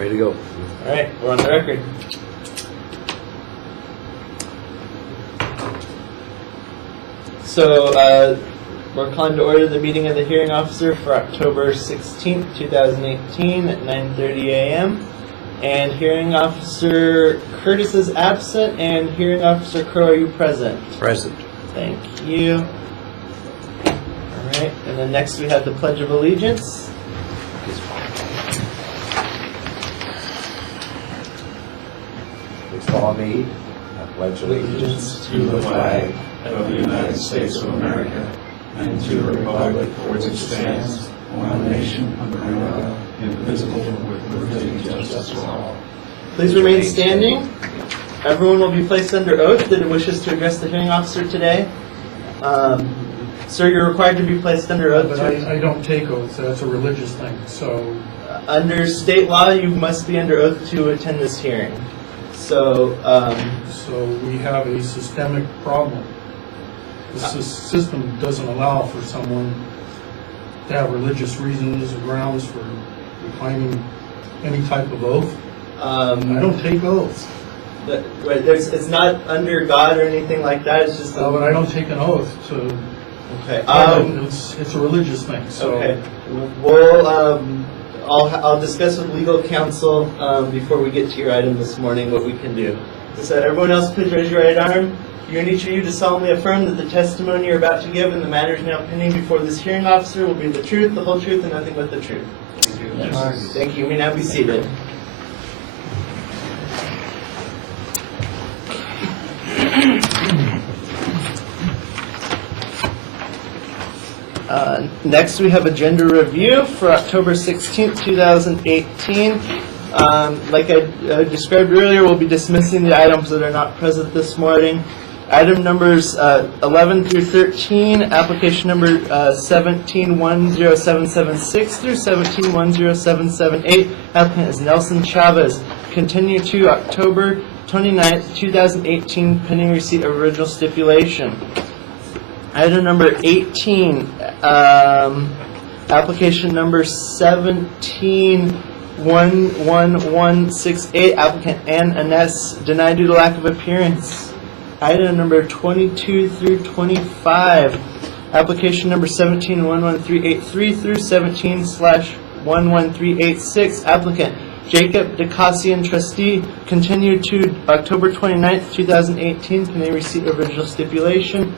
Ready to go. All right, we're on the record. So we're calling to order the meeting of the hearing officer for October 16th, 2018 at 9:30 a.m. And hearing officer Curtis is absent, and hearing officer Crow, are you present? Present. Thank you. All right, and then next we have the Pledge of Allegiance. Please follow me. I pledge allegiance to the flag of the United States of America and to the republic for which it stands, one nation under God, indivisible, with liberty and justice for all. Please remain standing. Everyone will be placed under oath that wishes to address the hearing officer today. Sir, you're required to be placed under oath. But I don't take oaths. That's a religious thing. So Under state law, you must be under oath to attend this hearing. So we have a systemic problem. The system doesn't allow for someone to have religious reasons or grounds for reclaiming any type of oath. I don't take oaths. It's not under God or anything like that. It's just. But I don't take an oath to. Okay. It's a religious thing. So. Okay. Well, I'll discuss with legal counsel before we get to your item this morning what we can do. So everyone else, please raise your right arm. You and each of you to solemnly affirm that the testimony you're about to give and the matters now pending before this hearing officer will be the truth, the whole truth, and nothing but the truth. Thank you. Yes. Thank you. You may now be seated. Next, we have agenda review for October 16th, 2018. Like I described earlier, we'll be dismissing the items that are not present this morning. Item numbers 11 through 13, application number 17-10776 through 17-10778. Applicant is Nelson Chavez. Continue to October 29th, 2018, pending receipt of original stipulation. Item number 18, application number 17-11168, applicant Ann Ines, denied due to lack of appearance. Item number 22 through 25, application number 17-11383 through 17/11386, applicant Jacob DeCassian, trustee, continued to October 29th, 2018, pending receipt of original stipulation.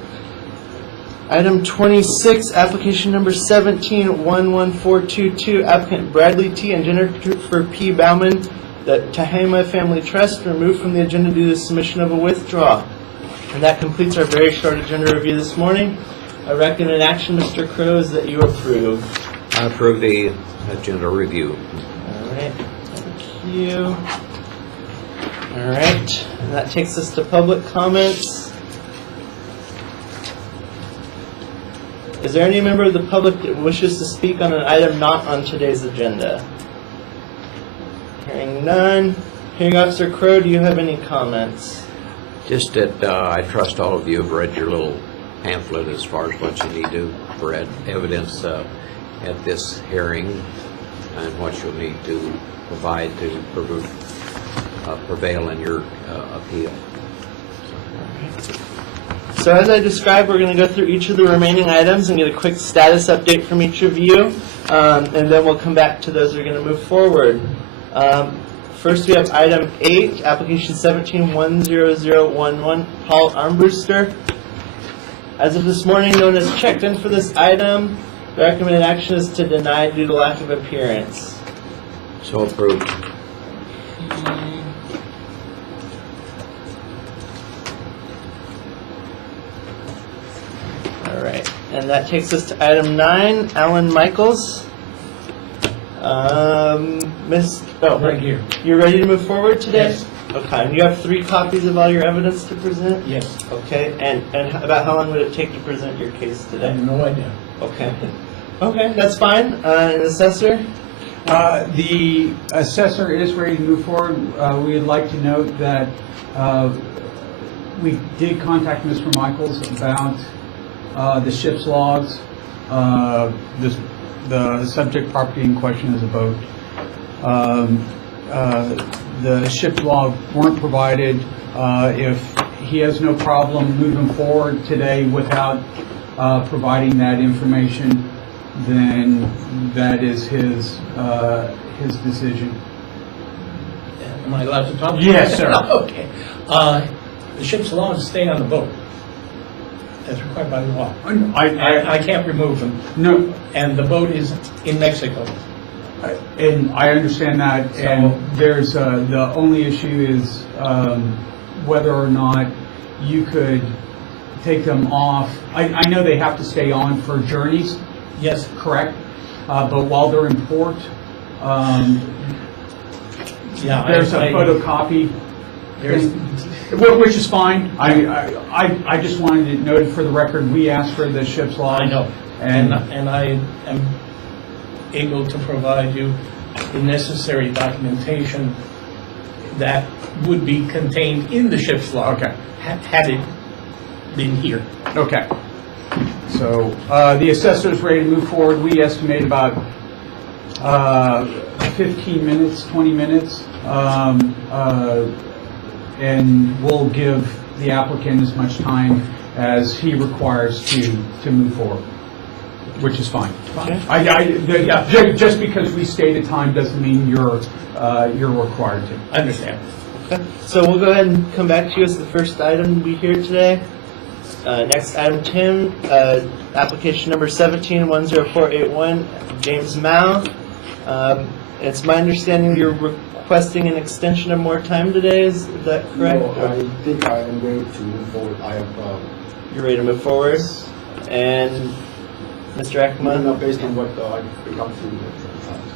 Item 26, application number 17-11422, applicant Bradley T. and Jennifer P. Bauman, the Tehama Family Trust, removed from the agenda due to the submission of a withdrawal. And that completes our very short agenda review this morning. I recommend action, Mr. Crow, is that you approve. I approve the agenda review. All right, thank you. All right, and that takes us to public comments. Is there any member of the public that wishes to speak on an item not on today's agenda? Hearing none. Hearing Officer Crow, do you have any comments? Just that I trust all of you have read your little pamphlet as far as what you need to for evidence at this hearing and what you'll need to provide to prevail in your appeal. So as I described, we're going to go through each of the remaining items and get a quick status update from each of you, and then we'll come back to those that are going to move forward. First, we have item 8, application 17-10011, Paul Armbruster. As of this morning, no one has checked in for this item. The recommended action is to deny due to lack of appearance. So approved. All right, and that takes us to item 9, Alan Michaels. Right here. You're ready to move forward today? Yes. Okay, and you have 3 copies of all your evidence to present? Yes. Okay, and about how long would it take to present your case I today? have no idea. Okay. Okay, that's fine. An assessor? The assessor is ready to move forward. We would like to note that we did contact Mr. Michaels about the ship's logs. The subject property in question is a boat. the ship log weren't provided. If he has no problem moving forward today without providing that information, then that is his decision. Am I allowed to talk? Yes, sir. Okay. The ship's allowed to stay on the boat. That's required by law. I can't remove them. No, And the boat is in Mexico. and I understand that, and there's, the only issue is whether or not you could take them off. I know they have to stay on for journeys, Yes, correct? But while they're in port, yeah. there's a photocopy, There's, which is fine. I just wanted it noted for the record, we asked for the ship's log. I know. And And I am able to provide you the necessary documentation that would be contained in the ship's log. Okay. Had it been here. Okay. So, the assessor's ready to move forward. We estimate about 15 minutes, 20 minutes. And we'll give the applicant as much time as he requires to move forward, which is fine. Just because we state a time doesn't mean you're required to. I understand. Okay. So we'll go ahead and come back to you as the first item we hear today. Next item, Tim, application number 17-10481, James Mao. It's my understanding you're requesting an extension of more time today, is that correct? No, I think I am ready to move forward. I have, You're ready to move forward? And Mr. Akman? based on what I've become through.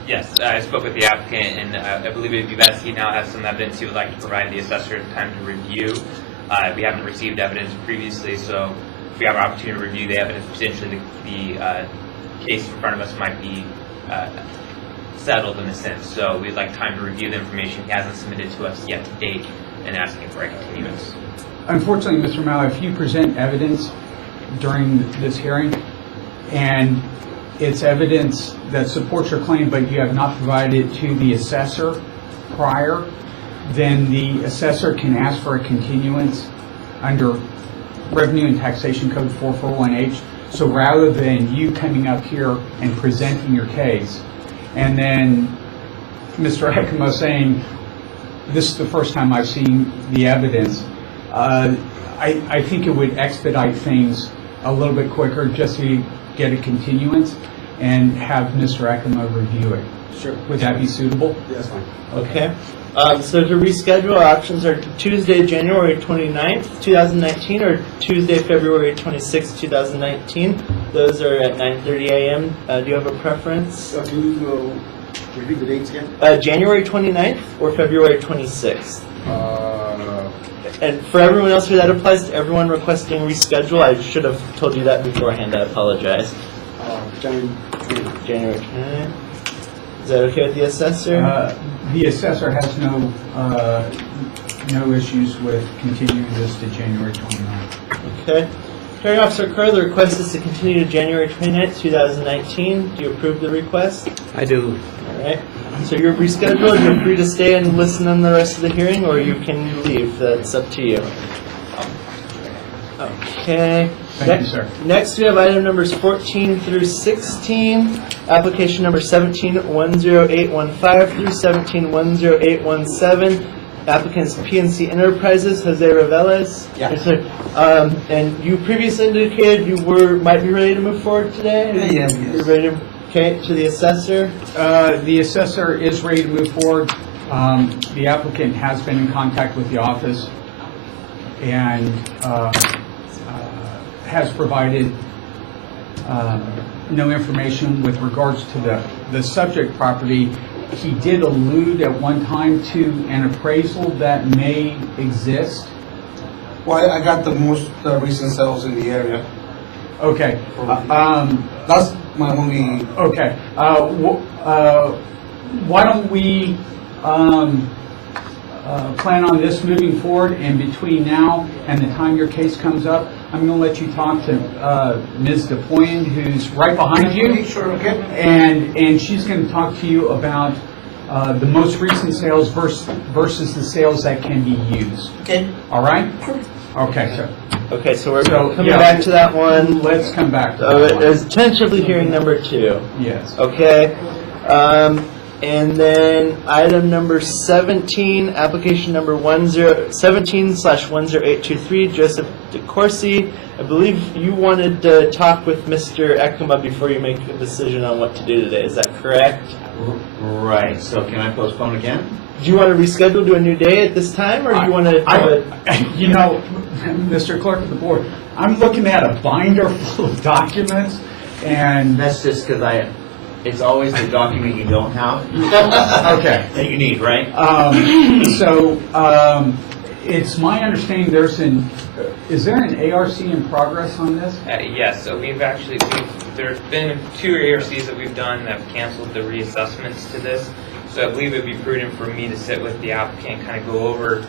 Yes, I spoke with the applicant, and I believe it would be best he now has some evidence he would like to provide the assessor time to review. We haven't received evidence previously, so if we have an opportunity to review the evidence, potentially the case in front of us might be settled in a sense. So we'd like time to review the information he hasn't submitted to us yet to date and asking for a continuance. Unfortunately, Mr. Mao, if you present evidence during this hearing, and it's evidence that supports your claim, but you have not provided it to the assessor prior, then the assessor can ask for a continuance under Revenue and Taxation Code 441H. So rather than you coming up here and presenting your case, and then Mr. Ekamo saying, this is the first time I've seen the evidence, I think it would expedite things a little bit quicker just to get a continuance and have Mr. Ekamo review it. Sure. Would that be suitable? Yes, fine. Okay. So to reschedule, options are Tuesday, January 29th, 2019, or Tuesday, February 26th, 2019. Those are at 9:30 a.m. Do you have a preference? Can you repeat the dates again? January 29th or February 26th? And for everyone else here, that applies to everyone requesting reschedule. I should have told you that beforehand. I apologize. January. January 29th. Is that okay with the assessor? The assessor has no issues with continuing this to January 29th. Okay. Hearing Officer Crowe, the request is to continue to January 29th, 2019. Do you approve the request? I do. All right. So you're rescheduled. You're free to stay and listen on the rest of the hearing, or you can leave. That's up to you. Okay. Thank you, sir. Next, we have item numbers 14 through 16. Application number 17-10815 through 17-10817. Applicants PNC Enterprises, Jose Reveles. Yeah. Yes, sir. And you previously indicated you might be ready to move forward today? Yeah, yes. You're ready to, okay, to the assessor? The assessor is ready to move forward. The applicant has been in contact with the office and has provided no information with regards to the subject property. He did allude at one time to an appraisal that may exist. Well, I got the most recent sales in the area. Okay. That's my only. Okay. Why don't we plan on this moving forward, and between now and the time your case comes up, I'm going to let you talk to Ms. DePoyen, who's right behind you. Sure, okay. And she's going to talk to you about the most recent sales versus the sales that can be used. Okay. All right? Okay, so Okay, so we're So, coming yeah. back to that one. let's come back to So that it one. is tentatively hearing number 2. Yes. Okay. And then item number 17, application number 17/10823, Joseph DeCourcy. I believe you wanted to talk with Mr. Ekema before you make a decision on what to do today. Is that correct? Right, so can I postpone again? Do you want to reschedule to a new day at this time, or do you want to have it? You know, Mr. Clerk of the Board, I'm looking at a binder full of documents, and That's just because it's always the document you don't have okay. that you need, right? It's my understanding is there an ARC in progress on this? Yes, so there's been 2 ARCs that we've done that have canceled the reassessments to this. So I believe it'd be prudent for me to sit with the applicant and kind of go over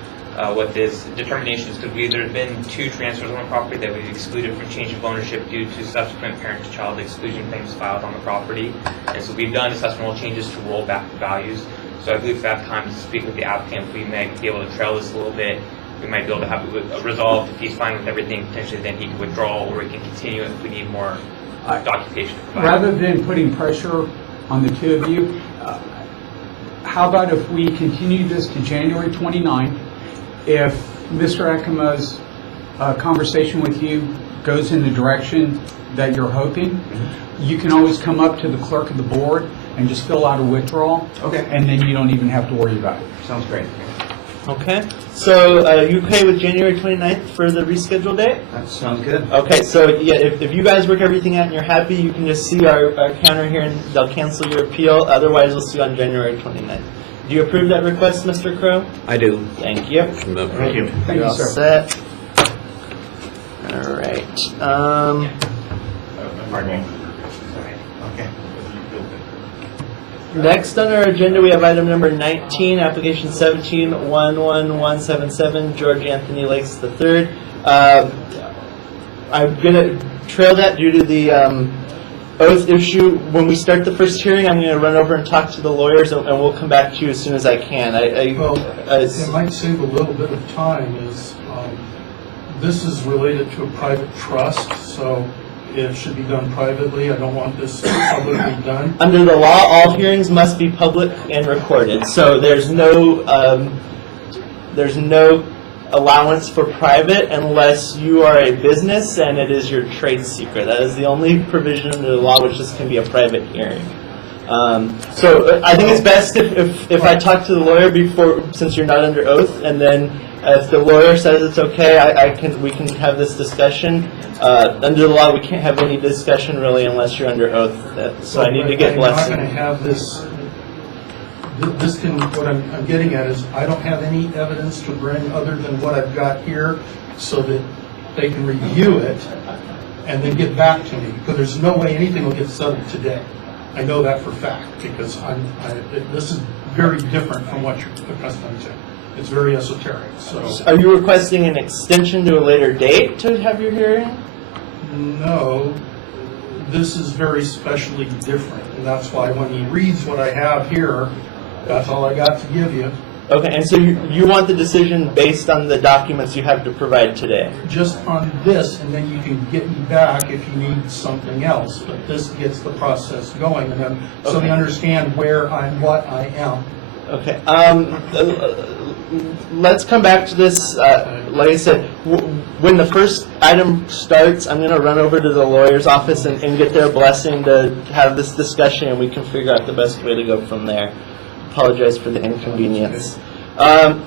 what this determination is, because there's been 2 transfers on the property that we've excluded from change of ownership due to subsequent parent-to-child exclusion claims filed on the property. And so we've done assessment roll changes to roll back the values. So I believe if I have time to speak with the applicant, we may be able to trail this a little bit. We might be able to have it resolved. If he's fine with everything, potentially then he can withdraw, or we can continue if we need more documentation to provide. Rather than putting pressure on the 2 of you, how about if we continue this to January 29th? If Mr. Ekema's conversation with you goes in the direction that you're hoping, you can always come up to the clerk of the board and just fill out a withdrawal. Okay. And then you don't even have to worry about it. Sounds great. Okay. So you okay with January 29th for the rescheduled date? That sounds good. Okay, so yeah, if you guys work everything out and you're happy, you can just see our counter here and they'll cancel your appeal. Otherwise, we'll see you on January 29th. Do you approve that request, Mr. Crow? I do. Thank you. Thank you. Thank You're you, all sir. set. All right. Pardon me. Okay. Next on our agenda, we have item number 19, application 17-11177, George Anthony Lakes III. I'm going to trail that due to the oath issue. When we start the first hearing, I'm going to run over and talk to the lawyers, and we'll come back to you as soon as I can. Well, it might save a little bit of time is, this is related to a private trust, so it should be done privately. I don't want this publicly done. Under the law, all hearings must be public and recorded, so there's no allowance for private unless you are a business and it is your trade secret. That is the only provision under the law which this can be a private hearing. So I think it's best if I talk to the lawyer before, since you're not under oath, and then if the lawyer says it's okay, we can have this discussion. Under the law, we can't have any discussion really unless you're under oath. So I need to get I'm not blessing. going to have this, what I'm getting at is, I don't have any evidence to bring other than what I've got here, so that they can review it and then get back to me, because there's no way anything will get settled today. I know that for fact, because this is very different from what you're accustomed to. It's very esoteric, so. Are you requesting an extension to a later date to have your hearing? No, this is very specially different, and that's why when he reads what I have here, that's all I got to give you. Okay, and so you want the decision based on the documents you have to provide today? Just on this, and then you can get me back if you need something else, but this gets the process going, and then, so they understand where I'm, what I am. Okay, let's come back to this. Like I said, when the first item starts, I'm going to run over to the lawyer's office and get their blessing to have this discussion, and we can figure out the best way to go from there. Apologize for the inconvenience.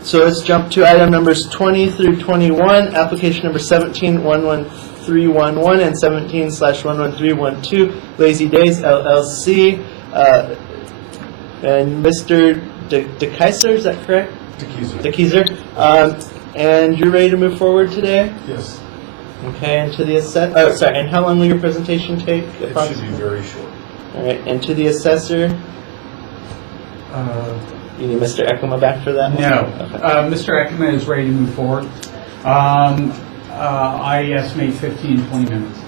So let's jump to item numbers 20 through 21, application number 17-11311 and 17/11312, Lazy Days LLC. And Mr. DeKaiser, is that correct? DeKaiser. And you're ready to move forward today? Yes, Okay, and to the and how long will your presentation take? it should be very short. All right, and to the assessor? You need Mr. Ekema back for that one? No. Okay. Mr. Ekema is ready to move forward. I estimate 15 to 20 minutes.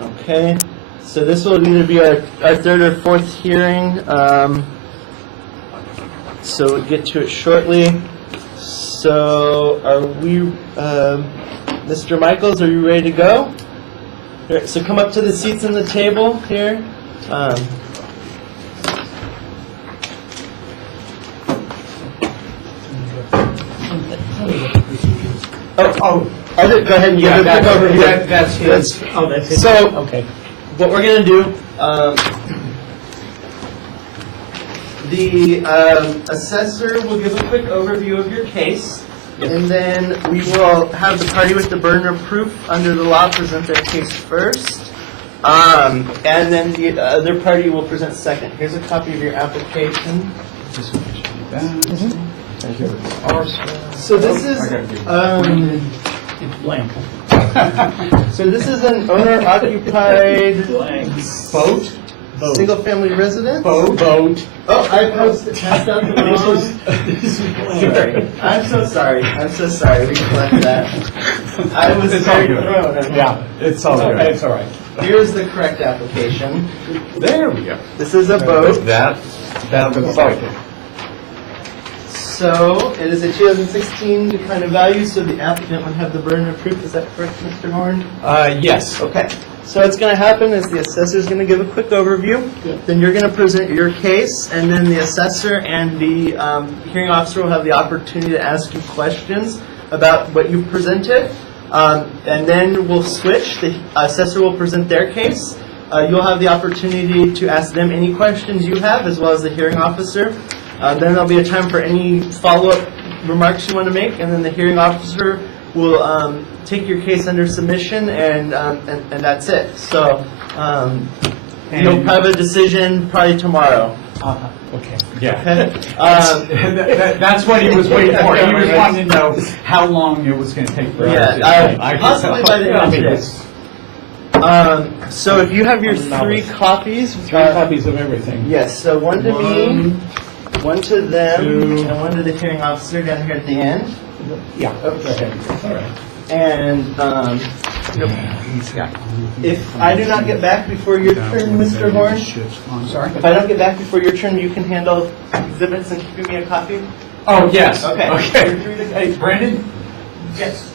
Okay, so this will either be our third or fourth hearing. So we'll get to it shortly. So are we, Mr. Michaels, are you ready to go? Here, so come up to the seats in the table here. Go ahead and give it a quick overview. That's his. Oh, that's his. So- Okay. What we're going to do, the assessor will give a quick overview of your case, and then we will have the party with the burden of proof under the law present their case first, and then the other party will present second. Here's a copy of your application. So this is, It's blank. so this is an owner-occupied Boat? single-family residence. Boat. Oh, I passed out the wrong. Sorry. I'm so sorry. I'm so sorry. We can let that. I was It's all very good. thrown. Yeah, it's all good. It's all right. Here's the correct application. There we go. This is a boat. That looks like it. So it is a 2016 kind of value, so the applicant would have the burden of proof. Is that correct, Mr. Horn? Yes. Okay. So what's going to happen is the assessor is going to give a quick overview. Then you're going to present your case, and then the assessor and the hearing officer will have the opportunity to ask you questions about what you presented. And then we'll switch. The assessor will present their case. You'll have the opportunity to ask them any questions you have, as well as the hearing officer. Then there'll be a time for any follow-up remarks you want to make, and then the hearing officer will take your case under submission, and that's it. So you'll have a decision probably tomorrow. Okay. Yeah. Okay? That's what he was waiting for. He was wanting to know how long it was going to take for us. Yeah, possibly by the end of today. So if you have your 3 copies. 3 copies of everything. Yes, so one to me, one to them, and one to the hearing officer down here at the end. Yeah. Okay. All right. And if I do not get back before your turn, Mr. Horn, I'm sorry? if I don't get back before your turn, you can handle exhibits and give me a copy? Oh, yes. Okay. Okay. Hey, Brandon? Yes.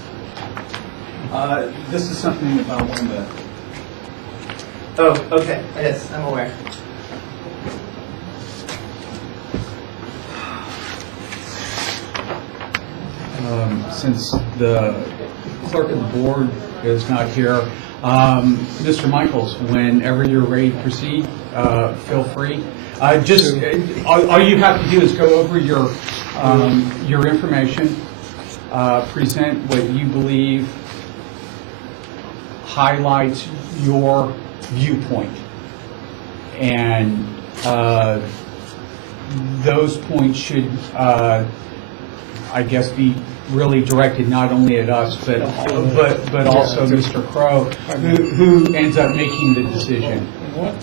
This is something about one of the... Oh, okay, yes, I'm aware. Since the clerk of the board is not here, Mr. Michaels, whenever you're ready to proceed, feel free. Just, all you have to do is go over your information, present what you believe highlights your viewpoint. And those points should, I guess, be really directed not only at us, but also Mr. Crow, who ends up making the decision. What?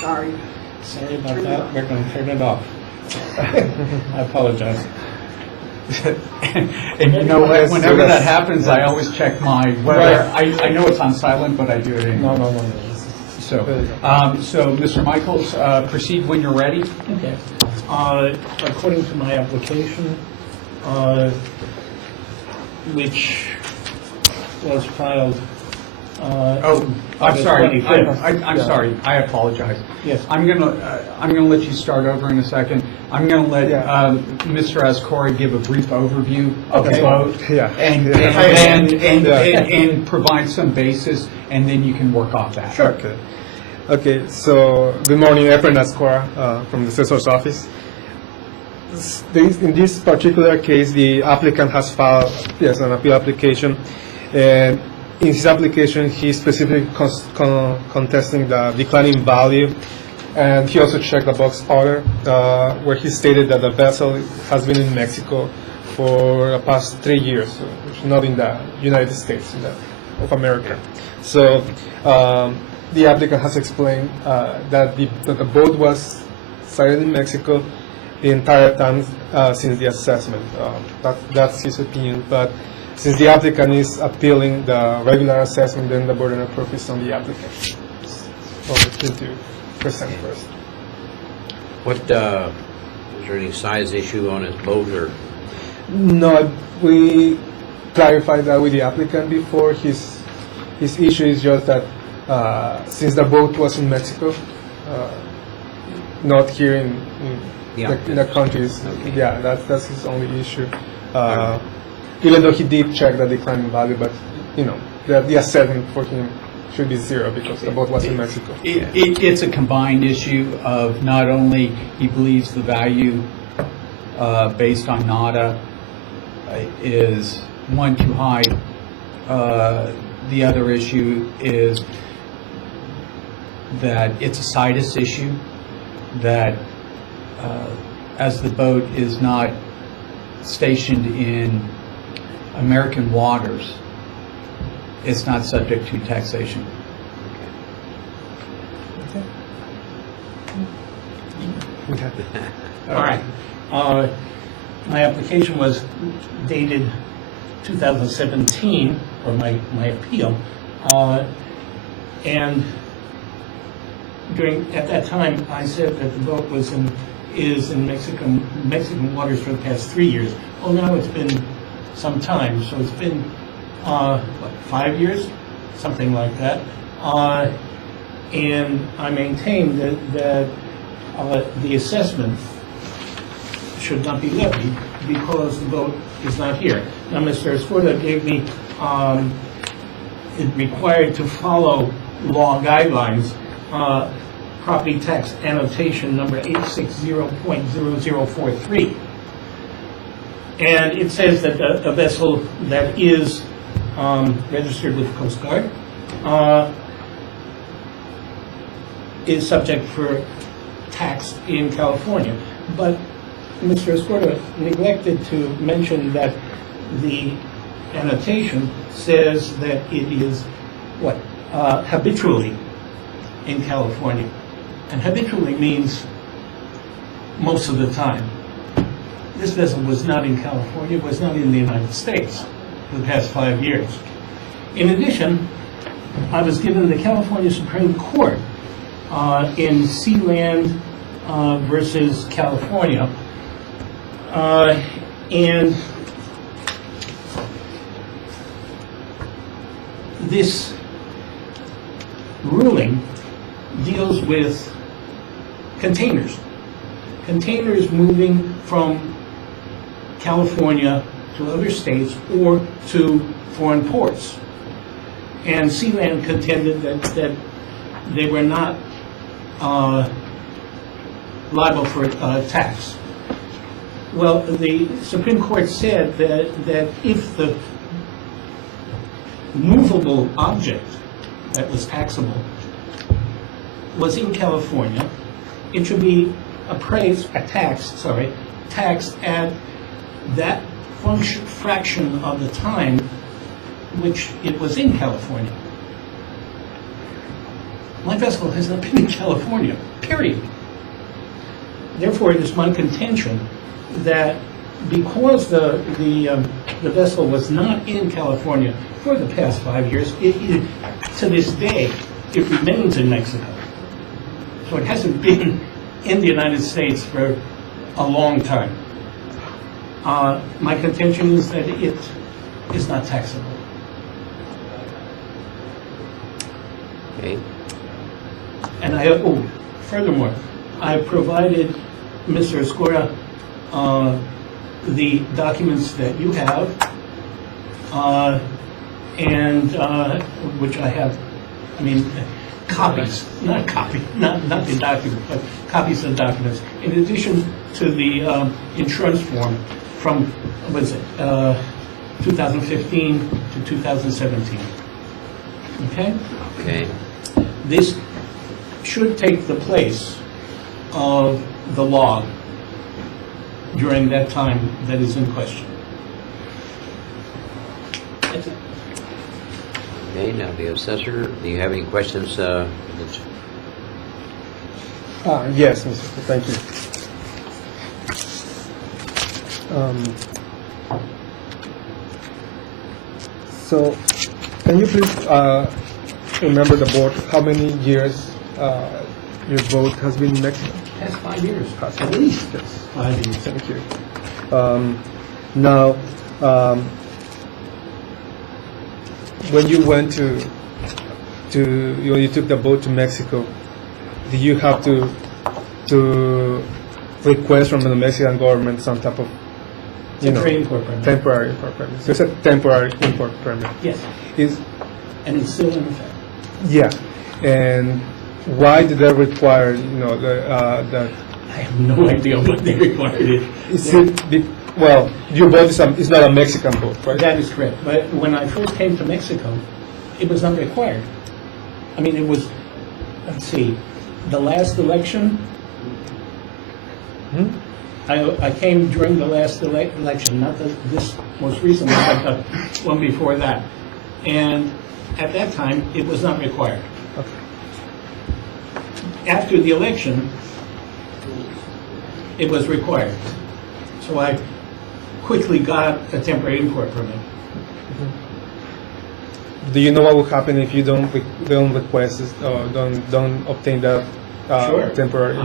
Sorry about that. We're going to turn it off. I apologize. And you know what, whenever that happens, I always check my weather. I know it's on silent, but I do it anyway. No. So, Mr. Michaels, proceed when you're ready. Okay. According to my application, which was filed. I'm sorry. 25th. I'm sorry. I apologize. Yes. I'm gonna let you start over in a second. I'm gonna let Mr. Ascori give a brief overview of the Okay. vote. Yeah. And provide some basis, and then you can work off that. Sure. Okay, so good morning, Efren Ascora from the assessor's office. In this particular case, the applicant has filed an appeal application, and in his application, he specifically contesting the declining value, and he also checked the box order where he stated that the vessel has been in Mexico for the past 3 years, which not in the United States of America. So the applicant has explained that the boat was sighted in Mexico the entire time since the assessment. That's his opinion, but since the applicant is appealing the regular assessment, then the burden of proof is on the applicant. So we need to present first. What, Mr. there any size issue on his boat, or? No, we clarified that with the applicant before. His issue is just that since the boat was in Mexico, not here in the countries. Okay. Yeah, that's his only issue. Even though he did check the declining value, but the assessment for him should be zero because the boat was in Mexico. It's a combined issue of not only he believes the value based on NADA is one too high. The other issue is that it's a situs issue, that as the boat is not stationed in American waters, it's not subject to taxation. All right. My application was dated 2017, or my appeal, and at that time, I said that the boat is in Mexican waters for the past 3 years. Well, now it's been some time, so it's been, 5 years? Something like that. And I maintain that the assessment should not be levied because the boat is not here. Now, Mr. Escorta gave me, it required to follow law guidelines, property tax annotation number 860.0043. And it says that a vessel that is registered with the Coast Guard is subject for tax in California. But Mr. Escorta neglected to mention that the annotation says that it is, habitually in California. And habitually means most of the time. This vessel was not in California, was not in the United States for the past 5 years. In addition, I was given the California Supreme Court in Sealand versus California, and this ruling deals with containers moving from California to other states or to foreign ports. And Sealand contended that they were not liable for tax. Well, the Supreme Court said that if the movable object that was taxable was in California, it should be taxed at that fraction of the time which it was in California. My vessel has not been in California, period. Therefore, it is my contention that because the vessel was not in California for the past 5 years, to this day, it remains in Mexico. So it hasn't been in the United States for a long time. My contention is that it is not taxable. Okay. And furthermore, I provided Mr. Escorta the documents that you have, and which I have, copies, not the document, but copies of documents, in addition to the insurance form from, 2015 to 2017. Okay? Okay. This should take the place of the log during that time that is in question. That's it. Okay, now the assessor, do you have any questions? Yes, Mr. Thank you. So, can you please remember the board how many years your boat has been in Mexico? Past 5 years, at least 5 years. Thank you. Now, when you went you took the boat to Mexico, did you have to request from the Mexican government some type of, Temporary import permit. temporary import permit? So it's a temporary import permit. Yes, Is and it's still in effect. yeah, and why did they require the I have no idea what they required it. is it well, your boat is not a Mexican boat, right? That is correct. But when I first came to Mexico, it was not required. I mean, it was, let's see, the last election, I came during the last election, not this most recent one, but the one before that. And at that time, it was not required. After the election, it was required. So I quickly got a temporary import permit. Do you know what will happen if you don't request it, or don't obtain that Sure. temporary?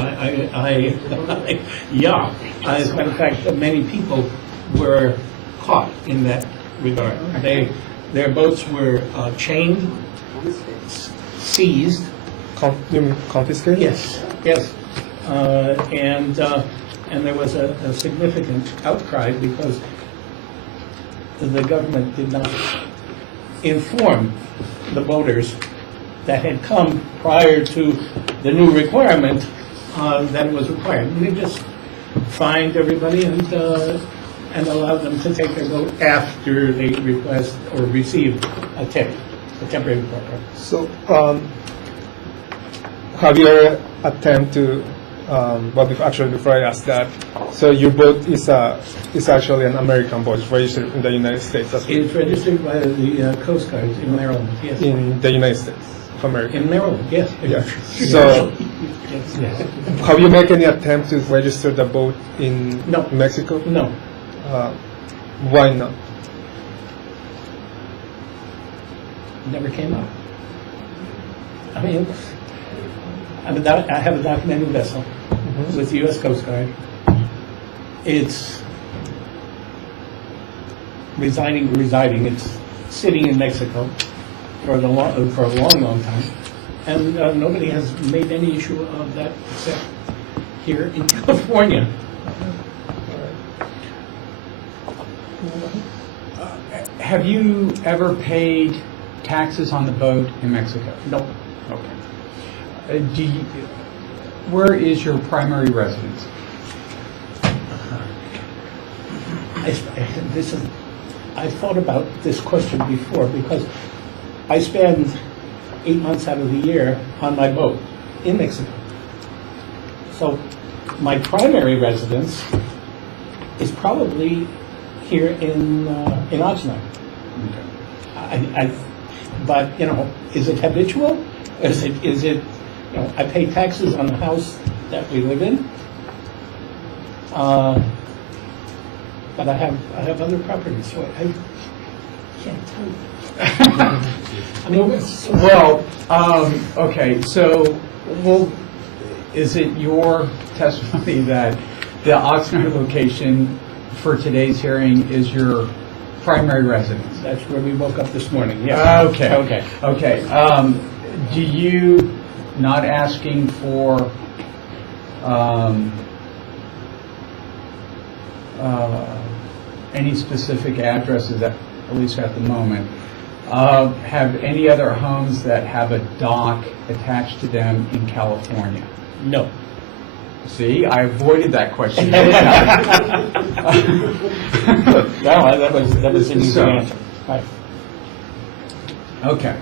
Yeah. As a matter of fact, many people were caught in that regard. Their boats were chained, seized. You mean confiscated? Yes, yes. And there was a significant outcry because the government did not inform the boaters that had come prior to the new requirement that it was required. And they just fined everybody and allowed them to take their boat after they request or receive a temporary import permit. So, have you ever attempt to? Before I ask that, so your boat is actually an American boat, it's registered in the United States. That's It's registered by the Coast Guard in Maryland, yes. in the United States of America. In Maryland, yes. Yeah. So, Yes. have you made any attempt to register the boat in No. Mexico? No, Why not? never came up. I mean, I have a documented vessel with the U.S. Coast Guard. It's residing, it's sitting in Mexico for a long time. And nobody has made any issue of that except here in California. Have you ever paid taxes on the boat in Mexico? No. Okay. Where is your primary residence? I thought about this question before because I spend 8 months out of the year on my boat in Mexico. So my primary residence is probably here in Oxnard. But is it habitual? Is it? I pay taxes on the house that we live in. But I have other properties, so I can't tell you. I mean, Okay, so, is it your testimony that the Oxnard location for today's hearing is your primary residence? that's where we woke up this morning, yeah. Okay. Do you, not asking for any specific addresses, at least at the moment, have any other homes that have a dock attached to them in California? No. See, I avoided that question. No, that was an easy So- answer. Right. Okay.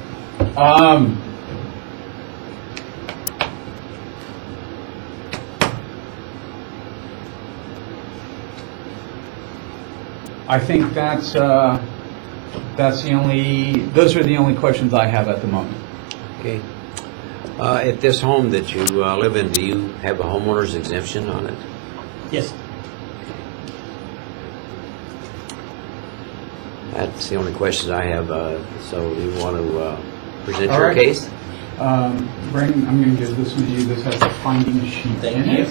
I think those are the only questions I have at the moment. Okay. At this home that you live in, do you have a homeowner's exemption on it? Yes. That's the only questions I have. So you want to present All your right. case? Brandon, I'm going to give this one to you. This has a finding sheet Thank in you. it.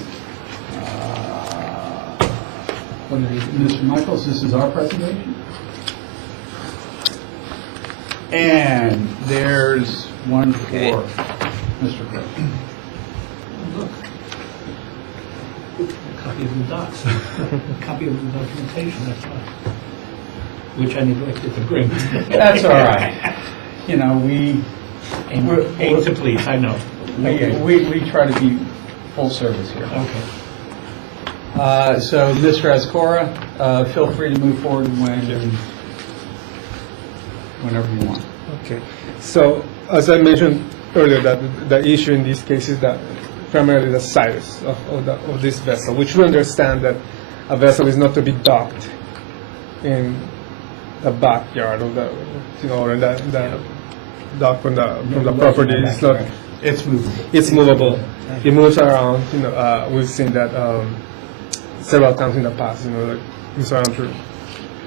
What is it? Mr. Michaels, this is our presentation. And there's one for Okay. Mr. Cook. Look. Copy of the docs, copy of the documentation, that's fine. Which I neglected to bring. That's all right. You know, we Aim to please, I know. we try to be full service here. Okay. So, Mr. Azcora, feel free to move forward whenever you want. Okay. So, as I mentioned earlier, that the issue in this case is that primarily the size of this vessel, which we understand that a vessel is not to be docked in the backyard of the, or in the dock from the property. It's not. It's movable. It's movable. It moves around. We've seen that several times in the past. Like moves around through,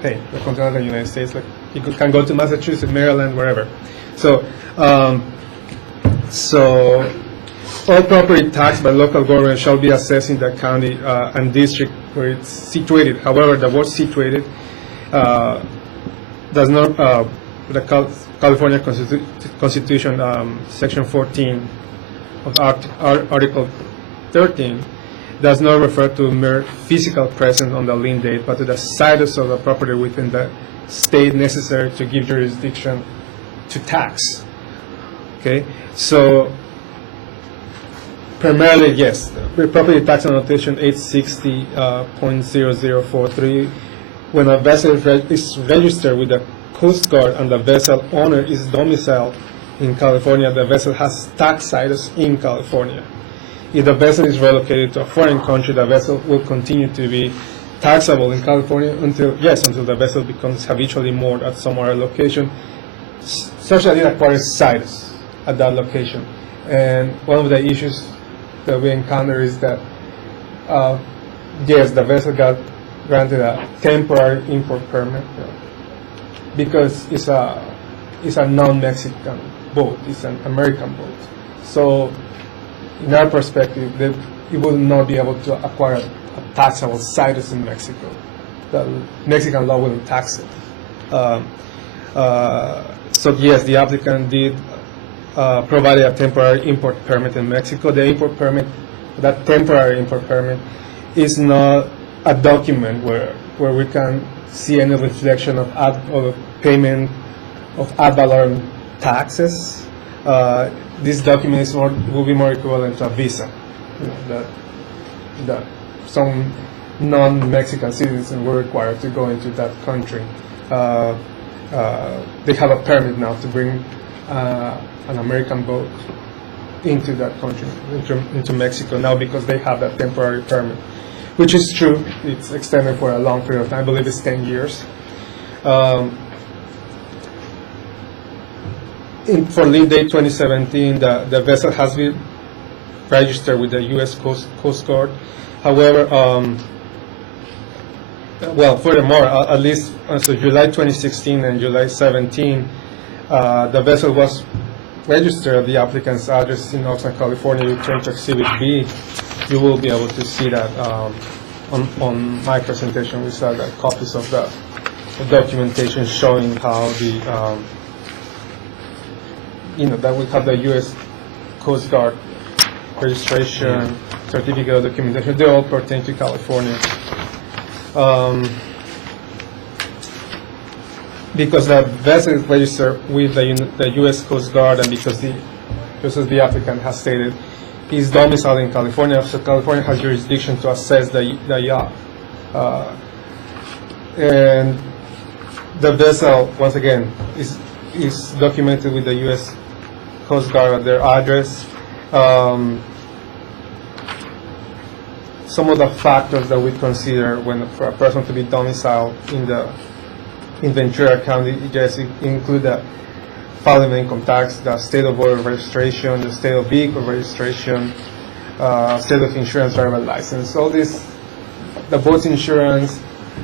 the continental United States. Like you can go to Massachusetts, Maryland, wherever. So, all property taxed by local government shall be assessed in the county and district where it's situated. However, the word situated does not, the California Constitution, Section 14 of Article 13, does not refer to mere physical presence on the lien date, but to the status of the property within the state necessary to give jurisdiction to tax. Okay, so primarily, yes, the property tax annotation 860.0043. When a vessel is registered with the Coast Guard and the vessel owner is domiciled in California, the vessel has tax status in California. If the vessel is relocated to a foreign country, the vessel will continue to be taxable in California until the vessel becomes habitually moored at some other location, such that it acquires status at that location. And one of the issues that we encounter is that, yes, the vessel got granted a temporary import permit because it's a non-Mexican boat, it's an American boat. So, in our perspective, it will not be able to acquire a taxable status in Mexico. The Mexican law wouldn't tax it. So yes, the applicant did provide a temporary import permit in Mexico. The import permit, that temporary import permit, is not a document where we can see any reflection of payment of ad valorem taxes. This document will be more equivalent to a visa. That some non-Mexican citizens were required to go into that country. They have a permit now to bring an American boat into that country, into Mexico now, because they have that temporary permit, which is true. It's extended for a long period of time. I believe it's 10 years. For lead date 2017, the vessel has been registered with the U.S. Coast Guard. However, furthermore, at least so July 2016 and July 17, the vessel was registered at the applicant's address in Oxnard, California. You turn to Exhibit B, you will be able to see that on my presentation. We saw the copies of the documentation showing how the that we have the U.S. Coast Guard registration, certificate of documentation. They all pertain to California. Because the vessel is registered with the U.S. Coast Guard, and because just as the applicant has stated, is domiciled in California, so California has jurisdiction to assess the yacht. And the vessel, once again, is documented with the U.S. Coast Guard at their address. Some of the factors that we consider for a person to be domiciled in Ventura County, yes, include the filing of income tax, the state of voter registration, the state of vehicle registration, state of insurance, driver license. All this, the boat's insurance,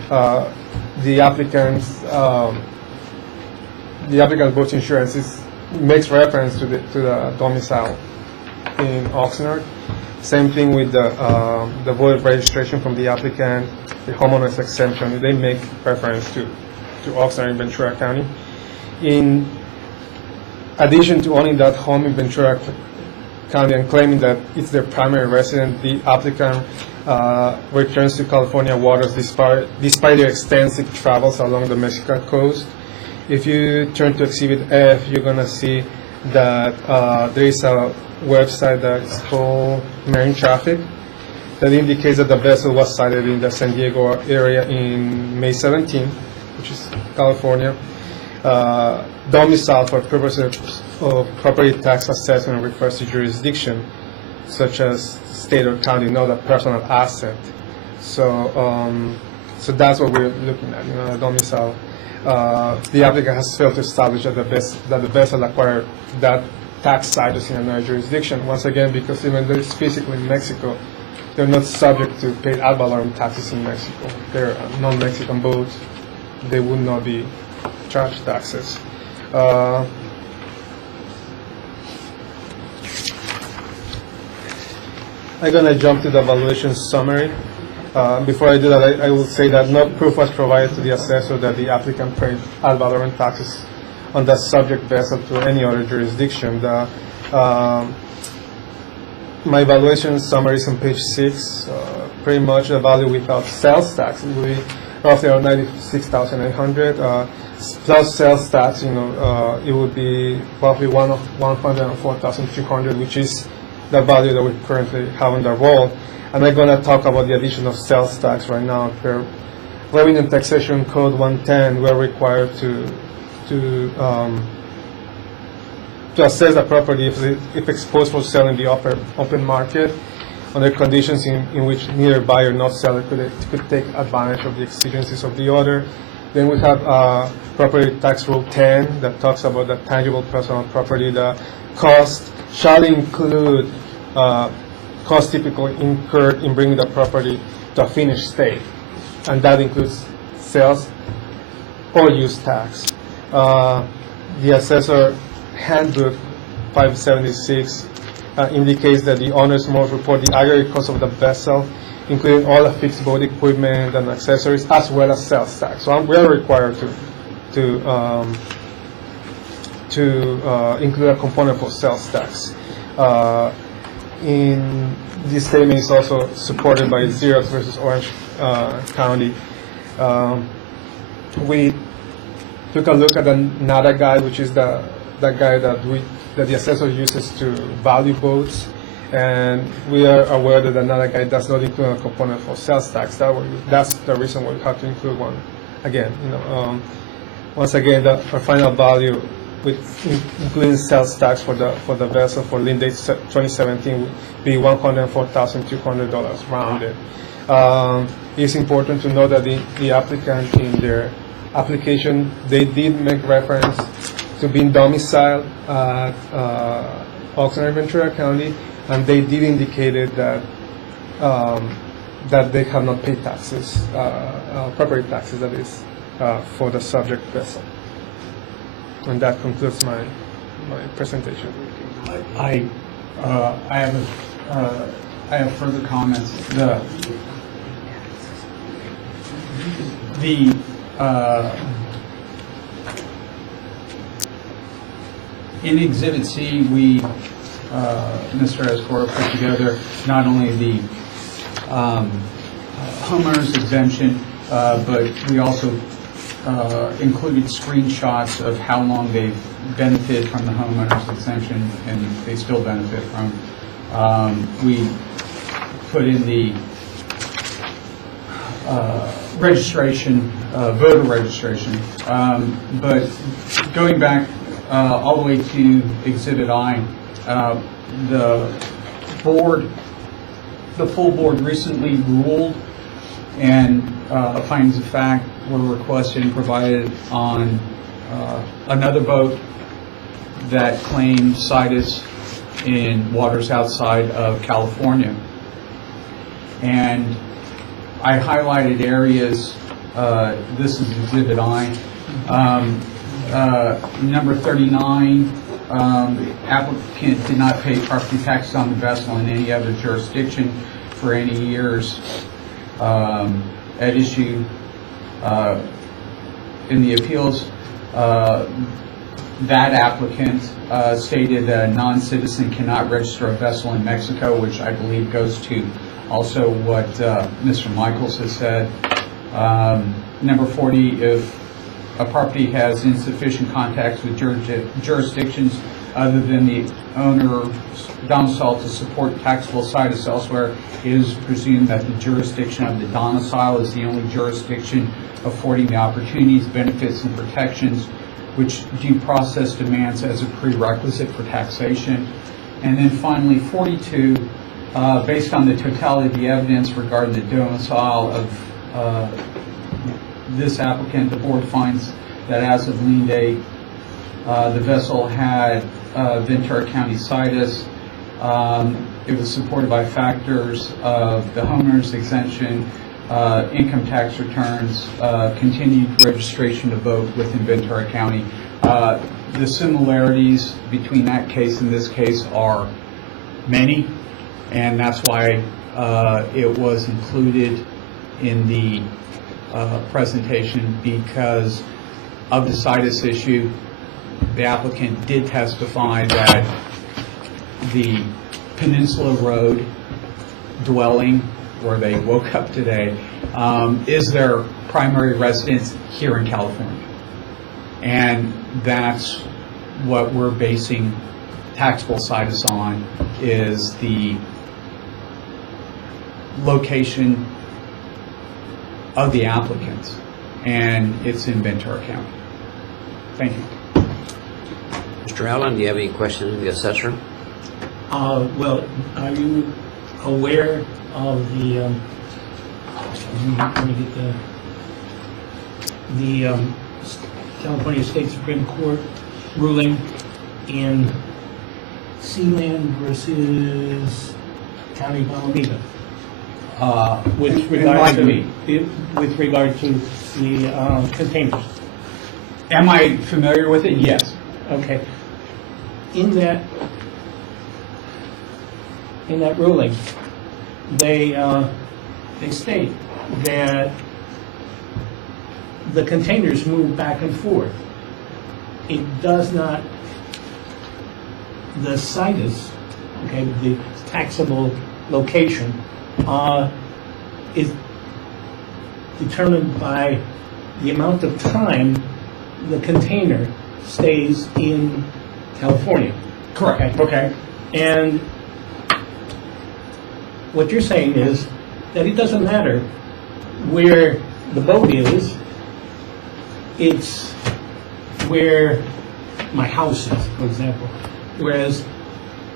the applicant's boat's insurance makes reference to the domicile in Oxnard. Same thing with the voter registration from the applicant, the homeowner's exemption. They make reference to Oxnard in Ventura County. In addition to owning that home in Ventura County and claiming that it's their primary residence, the applicant returns to California waters despite their extensive travels along the Mexican coast. If you turn to Exhibit F, you're going to see that there is a website that is called Marine Traffic that indicates that the vessel was sighted in the San Diego area in May 17, which is California. Domicile for purposes of property tax assessment refers to jurisdiction, such as state or county, not a personal asset. So that's what we're looking at, a domicile. The applicant has failed to establish that the vessel acquired that tax status in another jurisdiction. Once again, because even though it's physically in Mexico, they're not subject to pay ad valorem taxes in Mexico. They're non-Mexican boats. They would not be charged taxes. I'm going to jump to the valuation summary. Before I do that, I will say that no proof was provided to the assessor that the applicant paid ad valorem taxes on the subject vessel to any other jurisdiction. My valuation summary is on page 6. Pretty much the value without sales tax will be roughly around $96,800. Plus sales tax, it would be roughly $104,200, which is the value that we currently have on the roll. And I'm going to talk about the addition of sales tax right now. Per Revenue and Taxation Code 110, we're required to assess the property if exposed for sale in the open market under conditions in which neither buyer nor seller could take advantage of the exigencies of the other. Then we have Property Tax Rule 10 that talks about the tangible personal property. The cost shall include costs typically incurred in bringing the property to a finished state, and that includes sales or use tax. The Assessor Handbook 576 indicates that the owners must report the aggregate cost of the vessel, including all the fixed boat equipment and accessories, as well as sales tax. So we are required to include a component for sales tax. In this statement is also supported by Xerox versus Orange County. We took a look at the NADA guide, which is the guide that the assessor uses to value boats, and we are aware that the NADA guide does not include a component for sales tax. That's the reason why we have to include one. Again, once again, our final value, including sales tax for the vessel for lien date 2017, would be $104,200 rounded. It's important to note that the applicant in their application, they did make reference to being domiciled at Oxnard, Ventura County, and they did indicate that they have not paid taxes, property taxes, that is, for the subject vessel. And that concludes my presentation. I have further comments. In Exhibit C, Mr. Escort put together not only the homeowner's exemption, but we also included screenshots of how long they've benefited from the homeowner's exemption, and they still benefit from. We put in the registration, voter registration, but going back all the way to Exhibit I, the full board recently ruled, and findings of fact were requested and provided on another boat that claimed situs in waters outside of California. And I highlighted areas, this is Exhibit I, number 39, the applicant did not pay property taxes on the vessel in any other jurisdiction for any years at issue in the appeals. That applicant stated that a non-citizen cannot register a vessel in Mexico, which I believe goes to also what Mr. Michaels has said. Number 40, if a property has insufficient contacts with jurisdictions other than the owner's domicile to support taxable situs elsewhere, it is presumed that the jurisdiction of the domicile is the only jurisdiction affording the opportunities, benefits, and protections which due process demands as a prerequisite for taxation. And then finally, 42, based on the totality of the evidence regarding the domicile of this applicant, the board finds that as of lien date, the vessel had Ventura County situs. It was supported by factors of the homeowner's exemption, income tax returns, continued registration to vote within Ventura County. The similarities between that case and this case are many, and that's why it was included in the presentation, because of the situs issue. The applicant did testify that the Peninsula Road dwelling where they woke up today is their primary residence here in California. And that's what we're basing taxable situs on, is the location of the applicants, and it's in Ventura County. Thank you. Mr. Allen, do you have any questions of the assessor? Well, are you aware of the, let me get the California State Supreme Court ruling in Sealand versus County of Alameda? With regard to the containers. Am I familiar with it? Yes. Okay. In that ruling, they state that the containers move back and forth. It does not, the situs, okay, the taxable location, is determined by the amount of time the container stays in California. Correct. Okay. And what you're saying is that it doesn't matter where the boat is, it's where my house is, for example. Whereas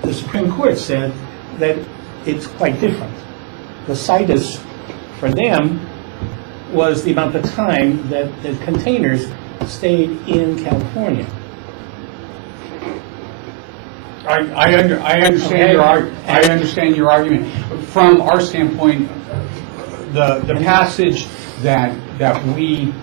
the Supreme Court said that it's quite different. The situs for them was the amount of time that the containers stayed in California. I understand your argument. From our standpoint, the passage that we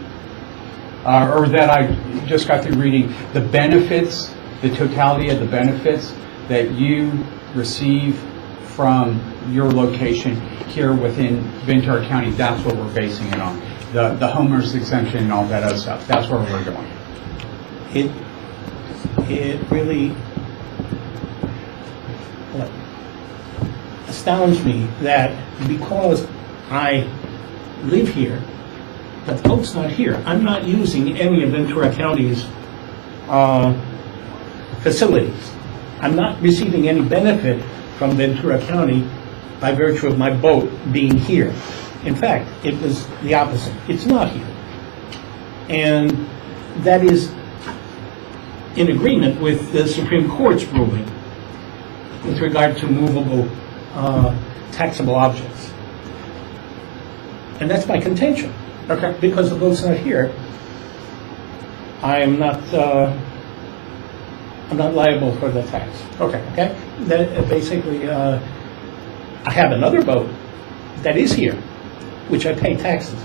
or that I just got through reading, the benefits, the totality of the benefits that you receive from your location here within Ventura County, that's what we're basing it on. The homeowner's exemption and all that other stuff, that's where we're going. It really astounds me that because I live here, but the boat's not here. I'm not using any of Ventura County's facilities. I'm not receiving any benefit from Ventura County by virtue of my boat being here. In fact, it was the opposite. It's not here. And that is in agreement with the Supreme Court's ruling with regard to movable taxable objects. And that's my contention. Okay. Because the boat's not here, I'm not liable for the tax. Okay. Okay? That basically, I have another boat that is here, which I pay taxes.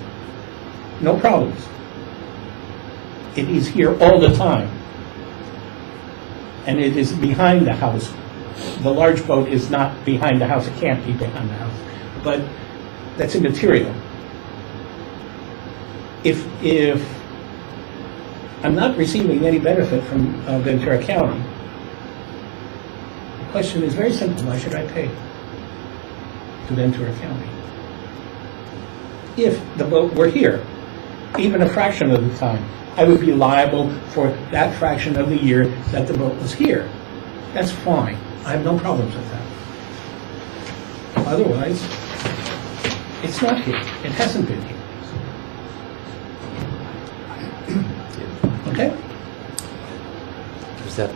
No problems. It is here all the time. and it is behind the house. The large boat is not behind the house, it can't be behind the house, but that's immaterial. If I'm not receiving any benefit from Ventura County, the question is very simple, why should I pay to Ventura County? If the boat were here, even a fraction of the time, I would be liable for that fraction of the year that the boat was here. That's fine. I have no problems with that. Otherwise, it's not here. It hasn't been here. Okay? Is that,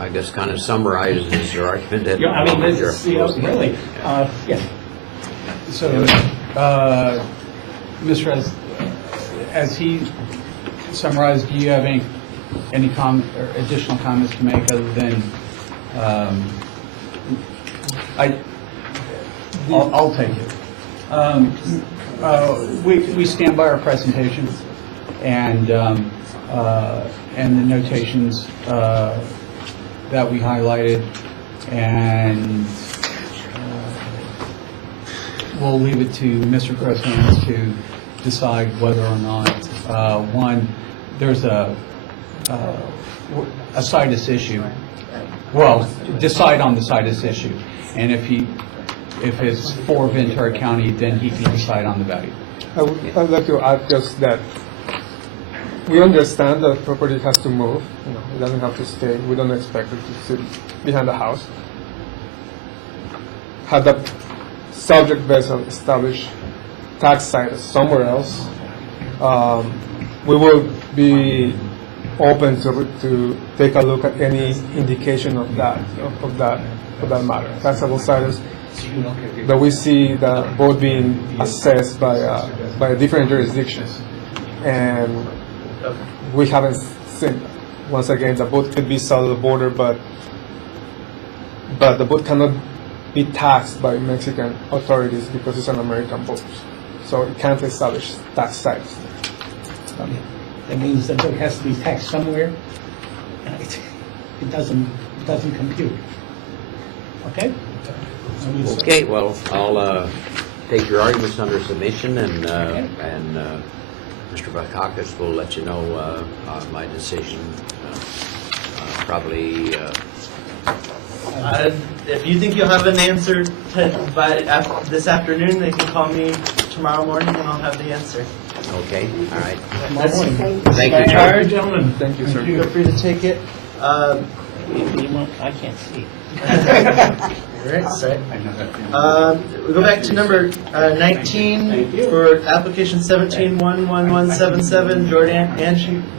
I guess, kind of summarizes your argument? Yeah, I mean, this is, really, yeah. So, Mr. as he summarized, do you have any or additional comments to make other than, I'll take it. We stand by our presentation and the notations that we highlighted, and we'll leave it to Mr. Grosshands to decide whether or not, one, there's a situs issue. Well, decide on the situs issue. And if it's for Ventura County, then he can decide on the value. I'd like to add just that we understand that property has to move. It doesn't have to stay. We don't expect it to sit behind the house. Had the subject vessel establish tax sites somewhere else, we will be open to take a look at any indication of that matter. Taxable sites that we see the boat being assessed by a different jurisdiction, and we haven't seen. Once again, the boat could be south of the border, but the boat cannot be taxed by Mexican authorities because it's an American boat, so it can't establish tax sites. That means the boat has to be taxed somewhere. It doesn't compute. Okay? Okay, well, I'll take your arguments under submission, and Mr. Bakakis will let you know my decision probably. If you think you'll have an answer this afternoon, they can call me tomorrow morning and I'll have the answer. Okay, all right. That's Thank you, Charge. Gentlemen. Thank you, sir. Feel free to take it. I can't see. Right, sorry. We go back to number 19 for application 17-11177,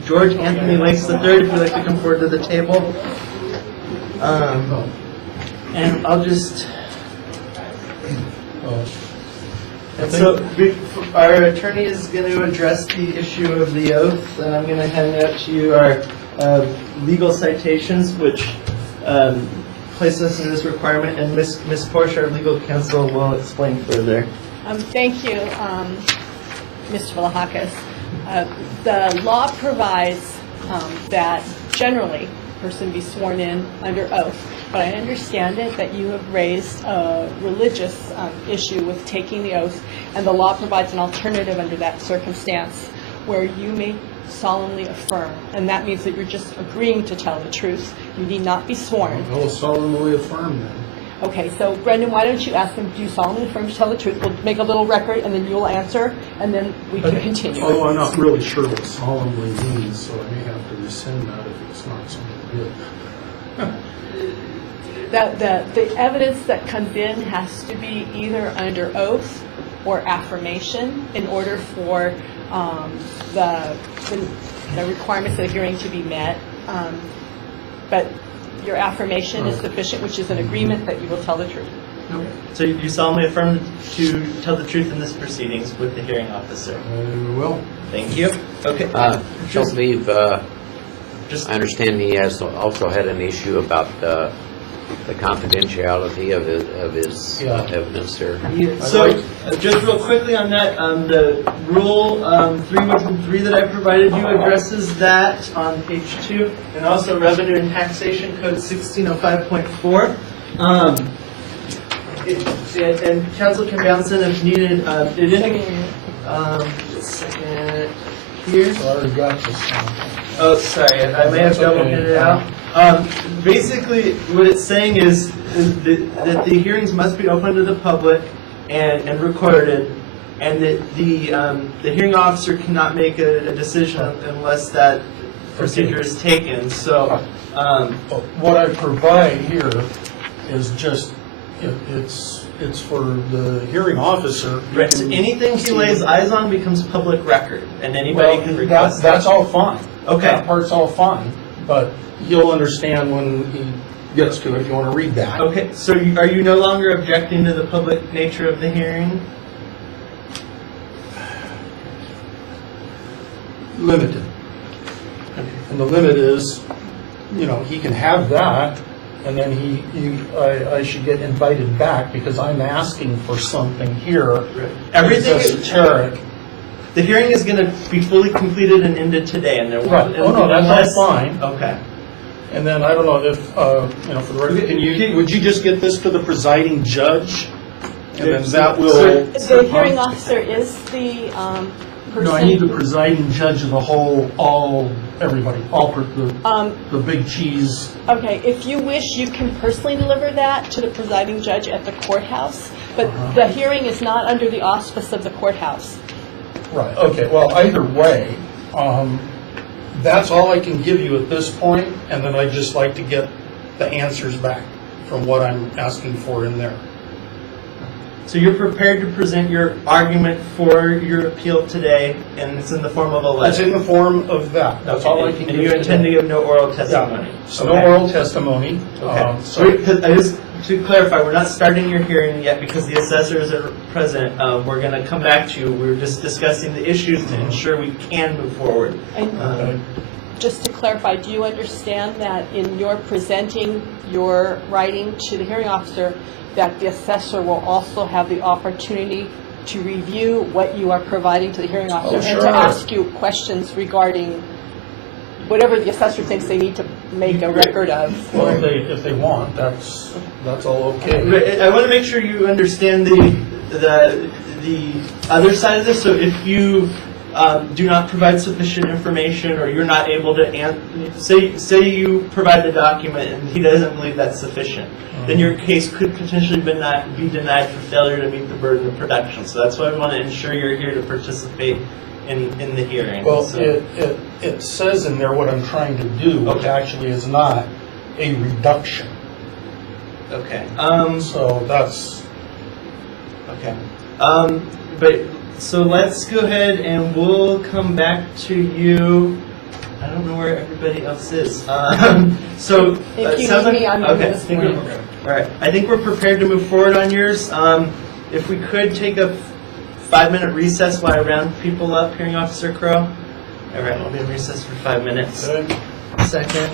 George Anthony Lakes III, if you'd like to come forward to the table. And I'll just... So our attorney is going to address the issue of the oath, and I'm going to hand out to you our legal citations, which place us in this requirement, and Ms. Porsche, our legal counsel, will explain further. Thank you, Mr. Vlahakis. The law provides that generally a person be sworn in under oath, but I understand it that you have raised a religious issue with taking the oath, and the law provides an alternative under that circumstance where you may solemnly affirm, and that means that you're just agreeing to tell the truth. You need not be sworn. I will solemnly affirm then. Okay, so Brendan, why don't you ask them, do you solemnly affirm to tell the truth? We'll make a little record, and then you'll answer, and then we can continue. Although I'm not really sure what solemnly means, so I may have to rescind that if it's not something good. The evidence that comes in has to be either under oath or affirmation in order for the requirements of the hearing to be met. But your affirmation is sufficient, which is an agreement that you will tell the truth. So you solemnly affirm to tell the truth in this proceedings with the hearing officer. Well, Thank you. Okay. Don't leave, I understand he has also had an issue about the confidentiality of his Yeah. evidence there. So, just real quickly on that, the rule 313 that I provided you addresses that on page 2, and also Revenue and Taxation Code 1605.4. And council can bounce in if needed. It indicates, just a second here. I already got this one. Oh, sorry, I may have double hit it out. Basically, what it's saying is that the hearings must be open to the public and recorded, and that the hearing officer cannot make a decision unless that procedure is taken. So, What I provide here is just, it's for the hearing officer. right, so anything he lays eyes on becomes public record, and anybody can request That's that. all fine. Okay. That part's all fine, but you'll understand when he gets to it, if you want to read that. Okay, so are you no longer objecting to the public nature of the hearing? Limited. And the limit is, he can have that, and then I should get invited back because I'm asking for something here. Everything It's esoteric. The hearing is going to be fully completed and ended today, and there Right. won't. Oh, no, that's unless- all fine. Okay. And then I don't know if, for the record, would you just get this to the presiding judge? And then that will. The hearing officer is the person. No, I need the presiding judge of the whole, everybody, the big cheese. Okay, if you wish, you can personally deliver that to the presiding judge at the courthouse, but Uh-huh. the hearing is not under the auspice of the courthouse. Right, okay, well, either way, that's all I can give you at this point, and then I'd just like to get the answers back from what I'm asking for in there. So you're prepared to present your argument for your appeal today, and it's in the form of a It's in letter? the form of that, that's all I can give And you you intend to today. give no oral testimony? So no oral testimony. Okay. So, To clarify, we're not starting your hearing yet because the assessors are present. We're going to come back to you. We're just discussing the issues to ensure we can move forward. And just to clarify, do you understand that in your presenting your writing to the hearing officer, that the assessor will also have the opportunity to review what you are providing to the hearing officer? And to sure. ask you questions regarding whatever the assessor thinks they need to make a record of? well, if they want, that's all okay. But I want to make sure you understand the other side of this. So if you do not provide sufficient information, or you're not able to say you provide the document and he doesn't believe that's sufficient, then your case could potentially be denied for failure to meet the burden of production. So that's why we want to ensure you're here to participate in the hearing. Well, So- it says in there what I'm trying to do, which Okay. actually is not a reduction. Okay. So that's, Okay. But, so let's go ahead and we'll come back to you. I don't know where everybody else is. So. If you sounds need like- me, I'm moving okay, this I think we're- morning. All right. I think we're prepared to move forward on yours. If we could take a 5-minute recess while I round people up, Hearing Officer Crow. All right, we'll be in recess for 5 minutes. Second.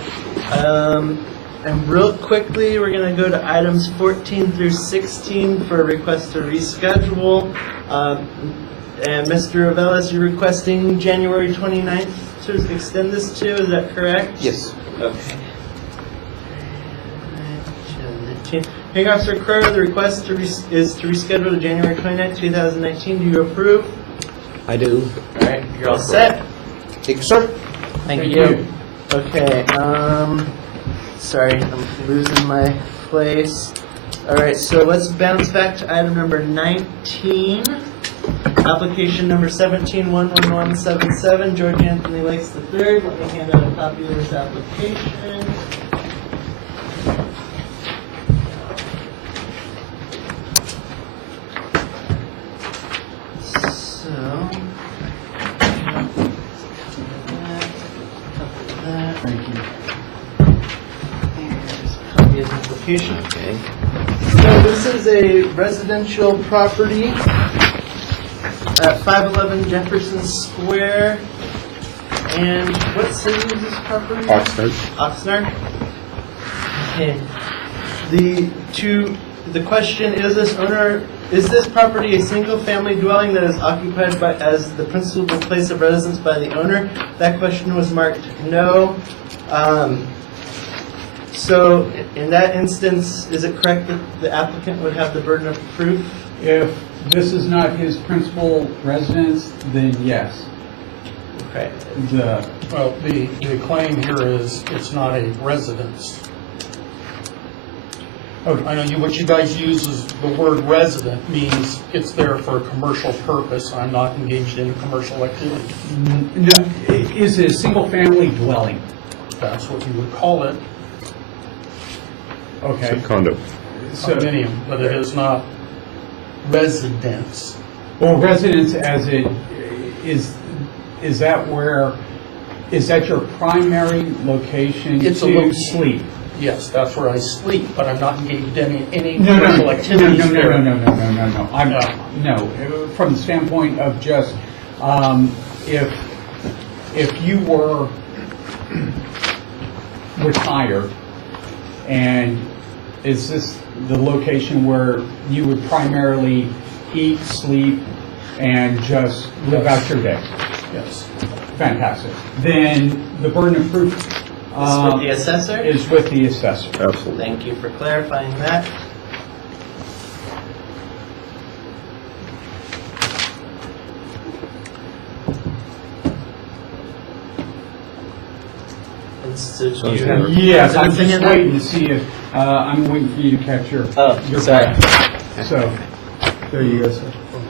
And real quickly, we're going to go to items 14 through 16 for a request to reschedule. And Mr. Avelis, you're requesting January 29th to extend this to, is that correct? Yes. Okay. Hearing Officer Crowe, the request is to reschedule to January 29th, 2019. Do you approve? I do. All right, you're all set. Thank you, sir. Thank you. Okay, sorry, I'm losing my place. All right, so let's bounce back to item number 19. Application number 17-11177, George Anthony Lakes III. Let me hand out a copy of this application. So, thank you. here's a copy of the application. Okay. So this is a residential property at 511 Jefferson Square. And what city is this property? Oxnard. Oxnard? Okay. The question, is this property a single-family dwelling that is occupied by, as the principal place of residence by the owner? That question was marked no. So in that instance, is it correct that the applicant would have the burden of proof? If this is not his principal residence, then yes. Okay. Well, the claim here is it's not a residence. I know what you guys use is the word resident means it's there for a commercial purpose. I'm not engaged in commercial activity. No, is it a single-family dwelling? That's what you would call it, Okay. Condo. condominium, but it is not residence. Well, residence as it is that your primary location It's a to location. sleep? Yes, that's where I sleep, but I'm not engaged in any No, commercial activities there. No. From the standpoint of just, if you were retired, and is this the location where you would primarily eat, sleep, and just live out your day? Yes. Fantastic. Then the burden of proof Is with the assessor? is with the assessor. Absolutely. Thank you for clarifying that. And so do you have- Yes, I'm something just in there? waiting to see if, I'm waiting for you to catch your Sorry. breath. So, there you go, sir.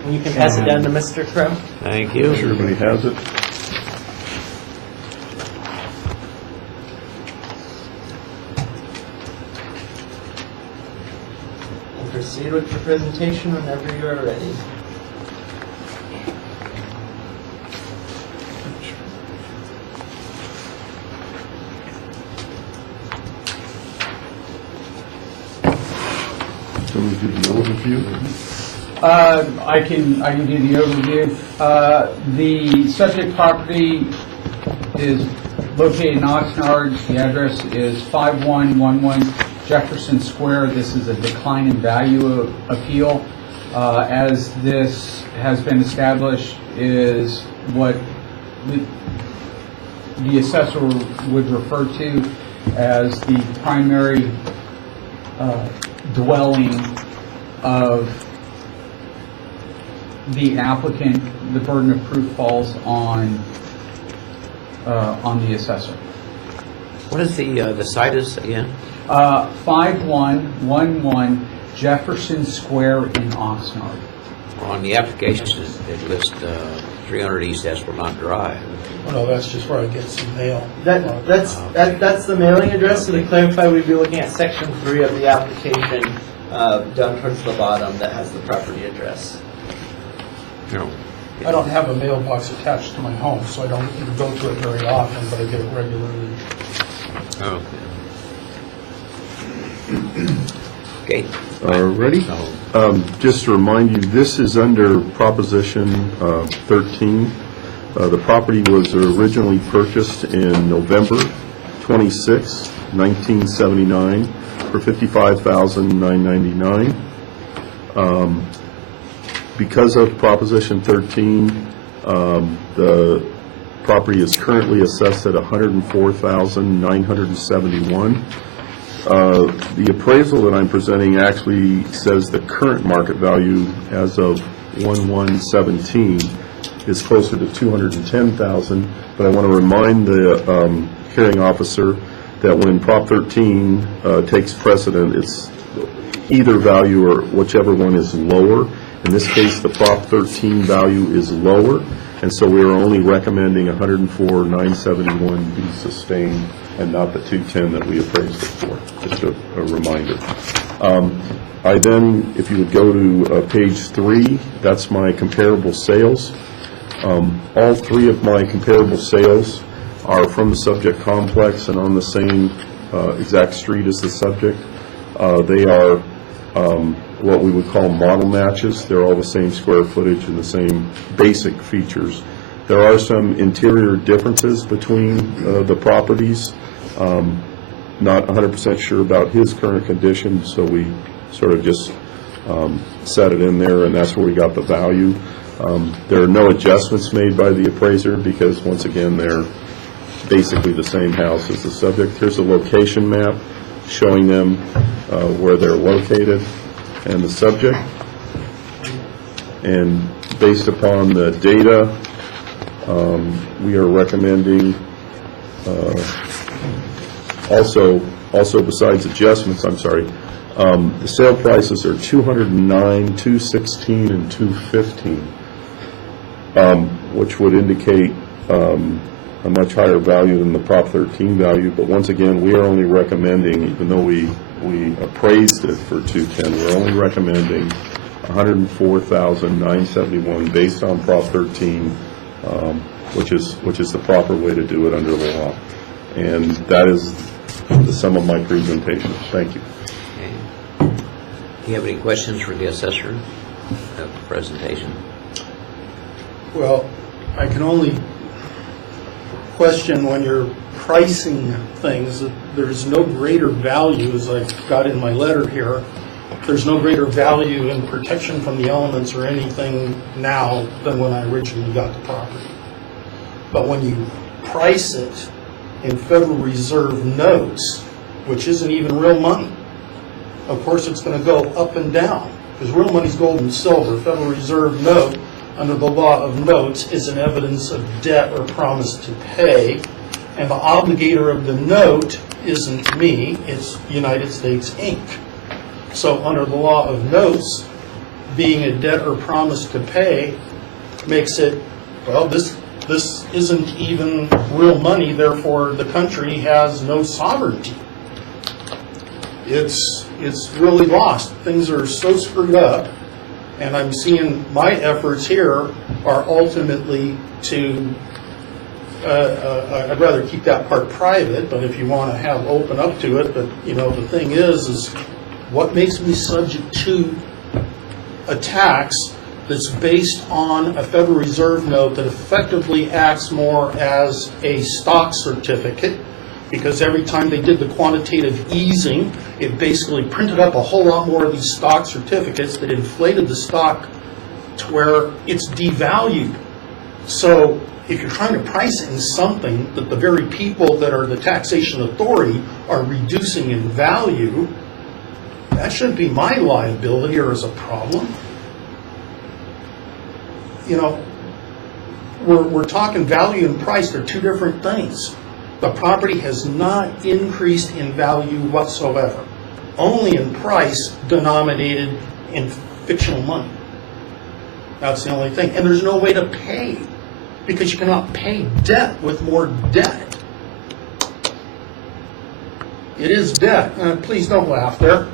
You can pass it down to Mr. Crow. Thank you. Everybody has it? And proceed with your presentation whenever you are ready. Can we do the overview? I can do the overview. The subject property is located in Oxnard. The address is 5111 Jefferson Square. This is a decline in value appeal. As this has been established, is what the assessor would refer to as the primary dwelling of the applicant. The burden of proof falls on the assessor. What is the site is again? 5111 Jefferson Square in Oxnard. On the application, it lists 300 East Esplanade Drive. Well, no, that's just where I get some mail. That's the mailing address. So to clarify, we'd be looking at section 3 of the application, down towards the bottom, that has the property address. No. I don't have a mailbox attached to my home, so I don't even go to it very often, but I get it regularly. Okay. Ready? Just to remind you, this is under Proposition 13. The property was originally purchased in November 26, 1979, for $55,999. Because of Proposition 13, the property is currently assessed at $104,971. The appraisal that I'm presenting actually says the current market value as of 1/1/17 is closer to $210,000, but I want to remind the hearing officer that when Prop 13 takes precedent, it's either value or whichever one is lower. In this case, the Prop 13 value is lower, and so we are only recommending $104,971 be sustained and not the $210 that we appraised it for. Just a reminder. I then, if you would go to page 3, that's my comparable sales. All 3 of my comparable sales are from the subject complex and on the same exact street as the subject. They are what we would call model matches. They're all the same square footage and the same basic features. There are some interior differences between the properties. not 100% sure about his current condition, so we sort of just set it in there, and that's where we got the value. There are no adjustments made by the appraiser because, once again, they're basically the same house as the subject. Here's a location map showing them where they're located and the subject. And based upon the data, we are recommending also besides adjustments, I'm sorry, the sale prices are $209, $216, and $215, which would indicate a much higher value than the Prop 13 value. But once again, we are only recommending, even though we appraised it for $210, we're only recommending $104,971 based on Prop 13, which is the proper way to do it under the law. And that is the sum of my presentation. Thank you. Okay. Do you have any questions for the assessor of the presentation? Well, I can only question when you're pricing things, that there's no greater value, as I've got in my letter here, there's no greater value in protection from the elements or anything now than when I originally got the property. But when you price it in Federal Reserve notes, which isn't even real money, of course it's going to go up and down, because real money's gold and silver. Federal Reserve note, under the law of notes, is an evidence of debt or promise to pay, and the obligator of the note isn't me, it's United States Inc. So under the law of notes, being a debt or promise to pay makes it, well, this isn't even real money, therefore the country has no sovereignty. It's really lost. Things are so screwed up, and I'm seeing my efforts here are ultimately to, I'd rather keep that part private, but if you want to have open up to it, but the thing is what makes me subject to a tax that's based on a Federal Reserve note that effectively acts more as a stock certificate, because every time they did the quantitative easing, it basically printed up a whole lot more of these stock certificates that inflated the stock to where it's devalued. So if you're trying to price it in something that the very people that are the taxation authority are reducing in value, that shouldn't be my liability or as a problem. We're talking value and price. They're two different things. The property has not increased in value whatsoever, only in price denominated in fictional money. That's the only thing. And there's no way to pay, because you cannot pay debt with more debt. It is debt. Please don't laugh there.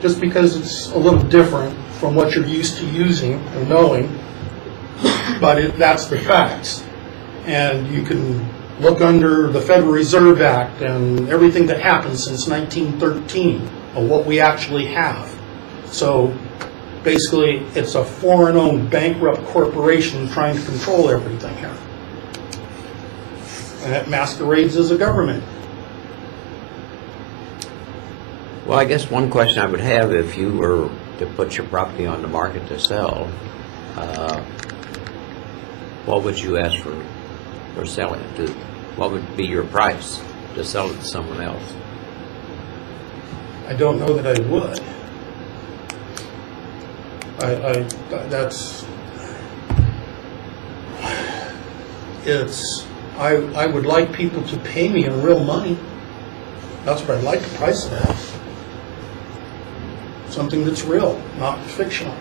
Just because it's a little different from what you're used to using or knowing, but that's the facts. And you can look under the Federal Reserve Act and everything that happened since 1913 of what we actually have. So basically, it's a foreign-owned bankrupt corporation trying to control everything here. And it masquerades as a government. Well, I guess one question I would have, if you were to put your property on the market to sell, what would you ask for selling it to? What would be your price to sell it to someone else? I don't know that I would. I would like people to pay me in real money. That's what I'd like to price it at. Something that's real, not fictional.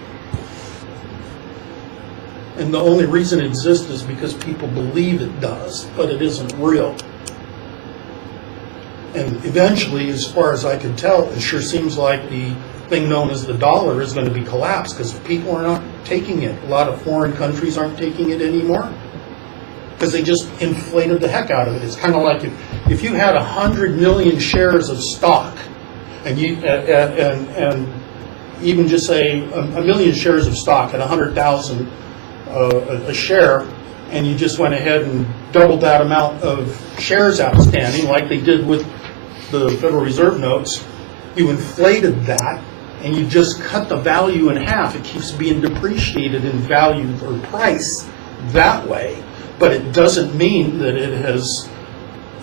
And the only reason it exists is because people believe it does, but it isn't real. And eventually, as far as I can tell, it sure seems like the thing known as the dollar is going to be collapsed, because people are not taking it. A lot of foreign countries aren't taking it anymore, because they just inflated the heck out of it. It's kind of like if you had 100 million shares of stock, and even just say a million shares of stock at 100,000 a share, and you just went ahead and doubled that amount of shares outstanding, like they did with the Federal Reserve notes, you inflated that, and you just cut the value in half. It keeps being depreciated in value or price that way, but it doesn't mean that it has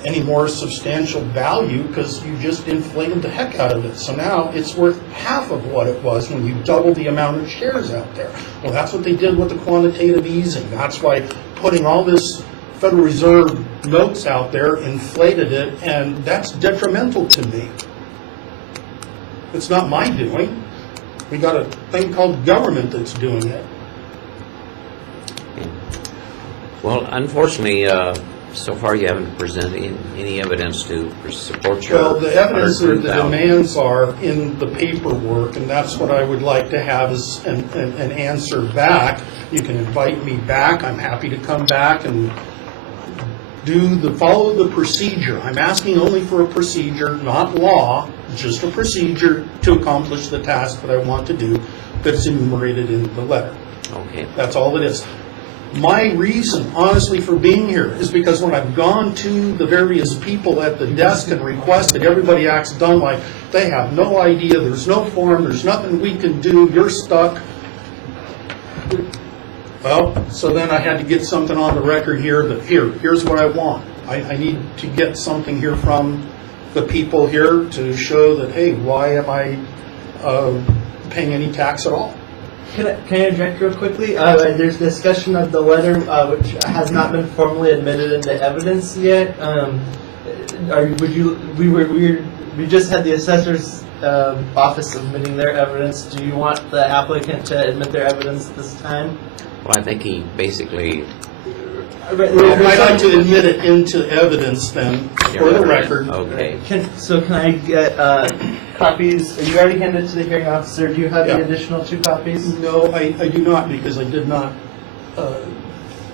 any more substantial value because you just inflated the heck out of it. So now it's worth half of what it was when you double the amount of shares out there. Well, that's what they did with the quantitative easing. That's why putting all this Federal Reserve notes out there inflated it, and that's detrimental to me. It's not my doing. We got a thing called government that's doing it. Well, unfortunately, so far you haven't presented any evidence to support your... Well, the evidence or the 103,000. demands are in the paperwork, and that's what I would like to have is an answer back. You can invite me back. I'm happy to come back and follow the procedure. I'm asking only for a procedure, not law, just a procedure to accomplish the task that I want to do that's enumerated in the letter. Okay. That's all it is. My reason, honestly, for being here is because when I've gone to the various people at the desk and requested, everybody acts done like they have no idea, there's no form, there's nothing we can do, you're stuck. Well, so then I had to get something on the record here that here's what I want. I need to get something here from the people here to show that, hey, why am I paying any tax at all? Can I interject real quickly? There's discussion of the letter, which has not been formally admitted into evidence yet. We just had the assessor's office submitting their evidence. Do you want the applicant to admit their evidence this time? Well, I think he basically... I'd like to admit it into evidence then, for the record. Okay. Can I get copies? You already handed it to the hearing officer. Do you have the additional 2 copies? No, I do not, because I did not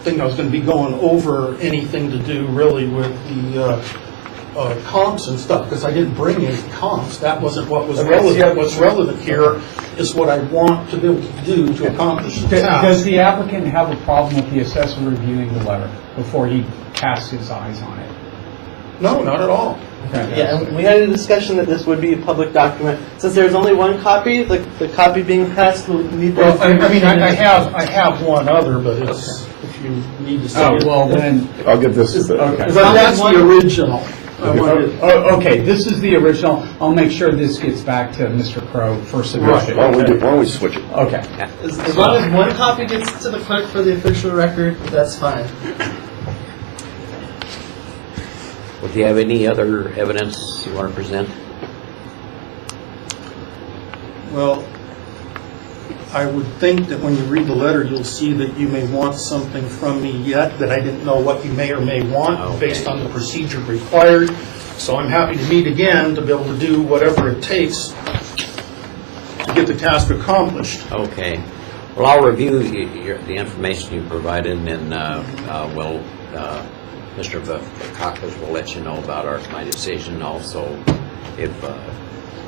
think I was going to be going over anything to do really with the comps and stuff, because I didn't bring any comps. That wasn't what was relevant. What's relevant here is what I want to be able to do to accomplish the task. Does the applicant have a problem with the assessor reviewing the letter before he casts his eyes on it? No, not at all. Yeah, and we had a discussion that this would be a public document. Since there's only one copy, the copy being passed will need the... Well, I have one other, but it's, if you need to see it. Well, then, I'll give this to the... okay. But that's the original. I wanted- Okay, this is the original. I'll make sure this gets back to Mr. Crow for submission. Why don't we switch it? Okay. As long as one copy gets to the clerk for the official record, that's fine. Well, do you have any other evidence you want to present? Well, I would think that when you read the letter, you'll see that you may want something from me yet that I didn't know what you may or may want based on the procedure required. So I'm happy to meet again to be able to do whatever it takes to get the task accomplished. Okay. Well, I'll review the information you provided, and then Mr. Vakakis will let you know about my decision also if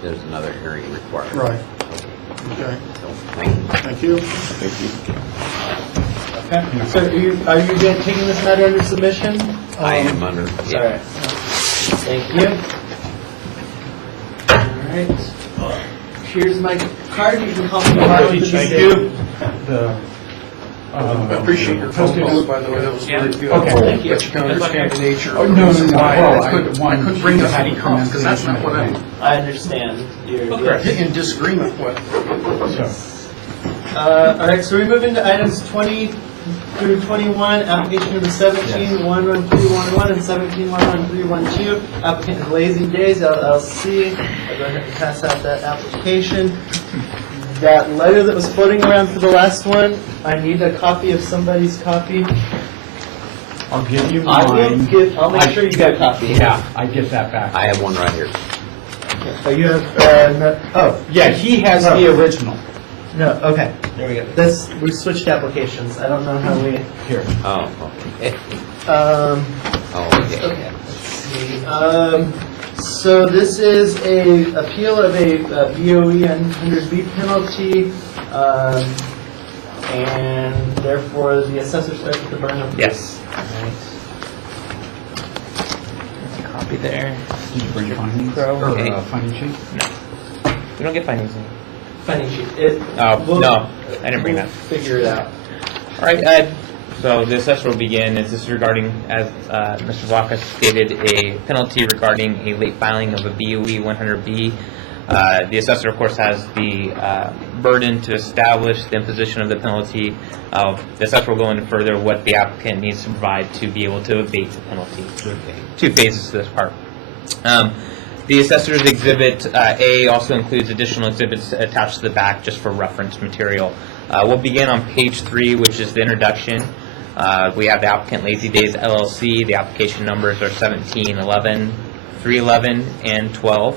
there's another hearing required. Right. Okay. Okay. So, thank you. Thank you. So are you taking this matter under submission? I am under... All right. Thank you. All right. Here's my card. You can call me tomorrow with the Thank decision. you. I appreciate your phone call, by the way, that was very good. Okay. Thank you. But you can understand the nature Oh, of no, the no, reason no. why Well, I couldn't bring up any comps, because that's not what I'm I understand. You're in disagreement with. all right, so we move into items 20 through 21, application number 17-11311 and 17-11312. Applicant is Lazy Days LLC. I'll go ahead and pass out that application. That letter that was floating around for the last one, I need a copy of somebody's copy. I'll give you I will mine. I'll make sure you get a copy. Yeah, I get that back. I have one right here. Oh, you have, Yeah, he has the original. no, okay, there we go. We switched applications. I don't know how we, Here. Oh, okay. Okay. okay, let's see. So this is a appeal of a BOE and 100B penalty, and therefore the assessor starts with the burn of. Yes. Copy there. Did you bring your findings? Okay. Or finding sheet? No. We don't get findings. Finding sheet. No, I didn't bring that. Figure it out. All right, so the assessor will begin. This is regarding, as Mr. Vlahakis stated, a penalty regarding a late filing of a BOE 100B. The assessor, of course, has the burden to establish the imposition of the penalty. The assessor will go into further what the applicant needs to provide to be able to abate the penalty. Two phases to this part. The assessor's exhibit A also includes additional exhibits attached to the back just for reference material. We'll begin on page 3, which is the introduction. We have the applicant Lazy Days LLC. The application numbers are 17, 11, 311, and 12.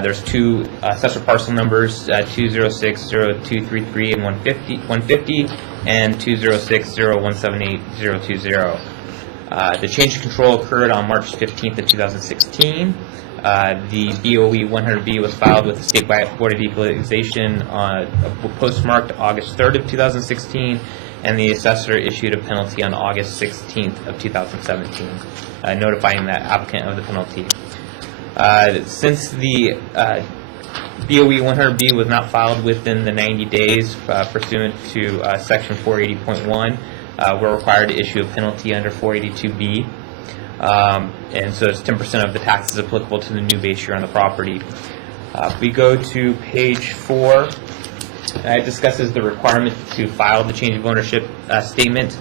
There's two assessor parcel numbers, 2060233 and 150, and 206017820. The change of control occurred on March 15th of 2016. The BOE 100B was filed with the State Board of Equalization postmarked August 3rd of 2016, and the assessor issued a penalty on August 16th of 2017, notifying the applicant of the penalty. Since the BOE 100B was not filed within the 90 days pursuant to Section 480.1, we're required to issue a penalty under 482B. And so it's 10% of the taxes applicable to the new base year on the property. We go to page 4. It discusses the requirement to file the change of ownership statement.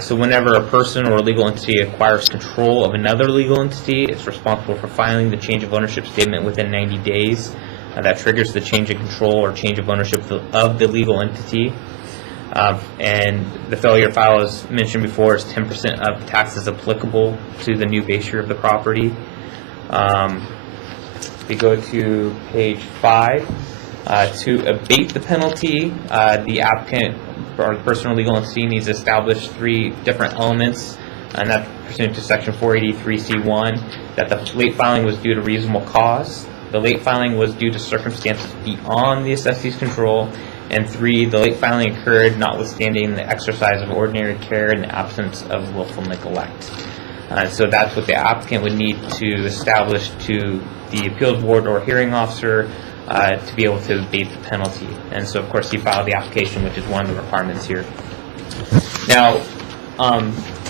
So whenever a person or a legal entity acquires control of another legal entity, it's responsible for filing the change of ownership statement within 90 days. That triggers the change of control or change of ownership of the legal entity. And the failure to file, as mentioned before, is 10% of taxes applicable to the new base year of the property. We go to page 5. To abate the penalty, the applicant or the person or legal entity needs to establish 3 different elements, and that's pursuant to Section 483C1, that the late filing was due to reasonable cause, the late filing was due to circumstances beyond the assessee's control, and 3, the late filing occurred notwithstanding the exercise of ordinary care in the absence of willful neglect. So that's what the applicant would need to establish to the appeals board or hearing officer to be able to abate the penalty. And so, of course, he filed the application, which is one of the requirements here. Now,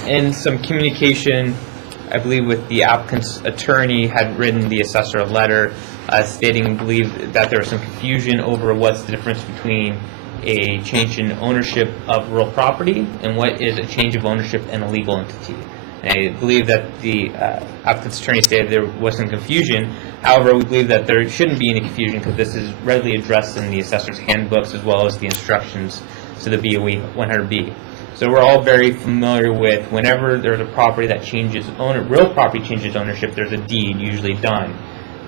in some communication, I believe with the applicant's attorney, had written the assessor a letter stating, believe that there was some confusion over what's the difference between a change in ownership of real property and what is a change of ownership in a legal entity. And I believe that the applicant's attorney stated there was some confusion. However, we believe that there shouldn't be any confusion because this is readily addressed in the assessor's handbooks as well as the instructions to the BOE 100B. So we're all very familiar with whenever there's a property that changes owner, real property changes ownership, there's a deed usually done.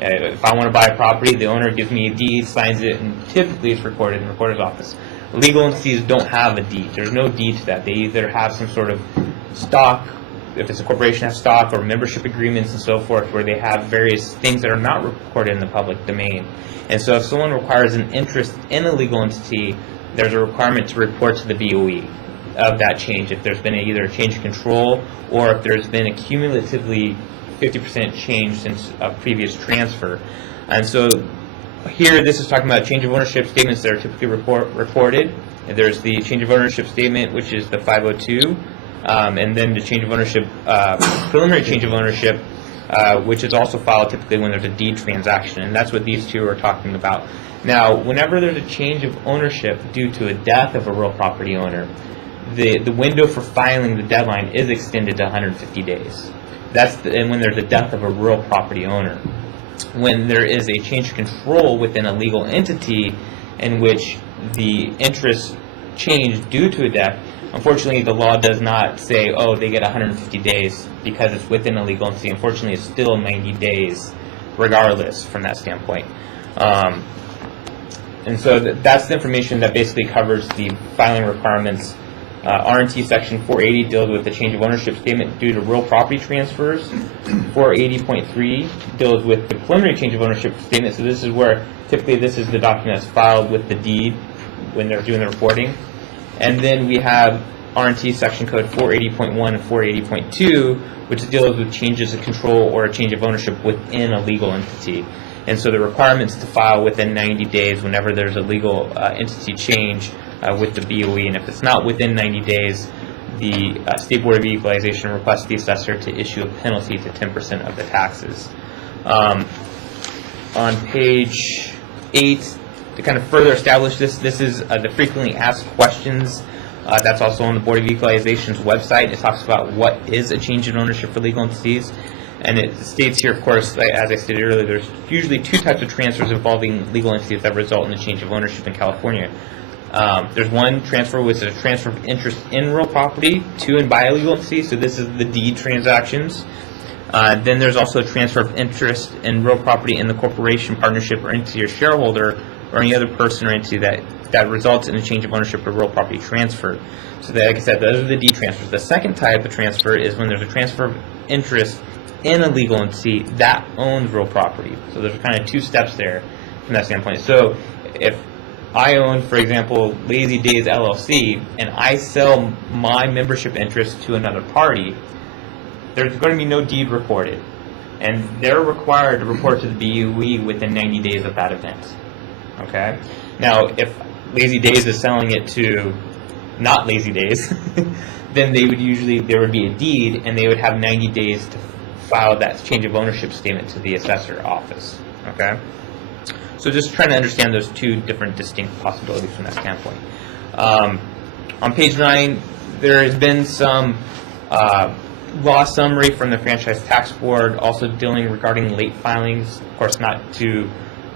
If I want to buy a property, the owner gives me a deed, signs it, and typically it's recorded in the recorder's office. Legal entities don't have a deed. There's no deed to that. They either have some sort of stock, if it's a corporation, have stock or membership agreements and so forth, where they have various things that are not recorded in the public domain. And so if someone requires an interest in a legal entity, there's a requirement to report to the BOE of that change, if there's been either a change of control or if there's been a cumulatively 50% change since a previous transfer. And so here this is talking about change of ownership statements that are typically reported. And there's the change of ownership statement, which is the 502, and then the change of ownership, preliminary change of ownership, which is also filed typically when there's a deed transaction, and that's what these two are talking about. Now, whenever there's a change of ownership due to a death of a real property owner, the window for filing the deadline is extended to 150 days. And when there's a death of a real property owner. When there is a change of control within a legal entity in which the interest changed due to a death, unfortunately the law does not say, oh, they get 150 days because it's within a legal entity. Unfortunately, it's still 90 days regardless from that standpoint. And so that's the information that basically covers the filing requirements. R&T Section 480 deals with the change of ownership statement due to real property transfers. 480.3 deals with the preliminary change of ownership statement. So this is where typically this is the document that's filed with the deed when they're doing the reporting. And then we have RNT Section Code 480.1 and 480.2, which deals with changes of control or a change of ownership within a legal entity. And so the requirements to file within 90 days whenever there's a legal entity change with the BOE, and if it's not within 90 days, the State Board of Equalization requests the assessor to issue a penalty to 10% of the taxes. On page 8, to kind of further establish this is the frequently asked questions. That's also on the Board of Equalization's website. It talks about what is a change in ownership for legal entities. And it states here, of course, as I stated earlier, there's usually two types of transfers involving legal entities that result in a change of ownership in California. There's one transfer, which is a transfer of interest in real property to and by a legal entity. So this is the deed transactions. Then there's also a transfer of interest in real property in the corporation, partnership, or entity or shareholder, or any other person or entity that results in a change of ownership or real property transfer. So that, like I said, those are the deed transfers. The second type of transfer is when there's a transfer of interest in a legal entity that owns real property. So there's kind of two steps there from that standpoint. So if I own, for example, Lazy Days LLC, and I sell my membership interest to another party, there's going to be no deed recorded. And they're required to report to the BOE within 90 days of that event. Okay? Now, if Lazy Days is selling it to not Lazy Days, then there would be a deed, and they would have 90 days to file that change of ownership statement to the assessor office. Okay? So just trying to understand those two different distinct possibilities from that standpoint. On page 9, there has been some law summary from the Franchise Tax Board, also dealing regarding late filings. Of course, not to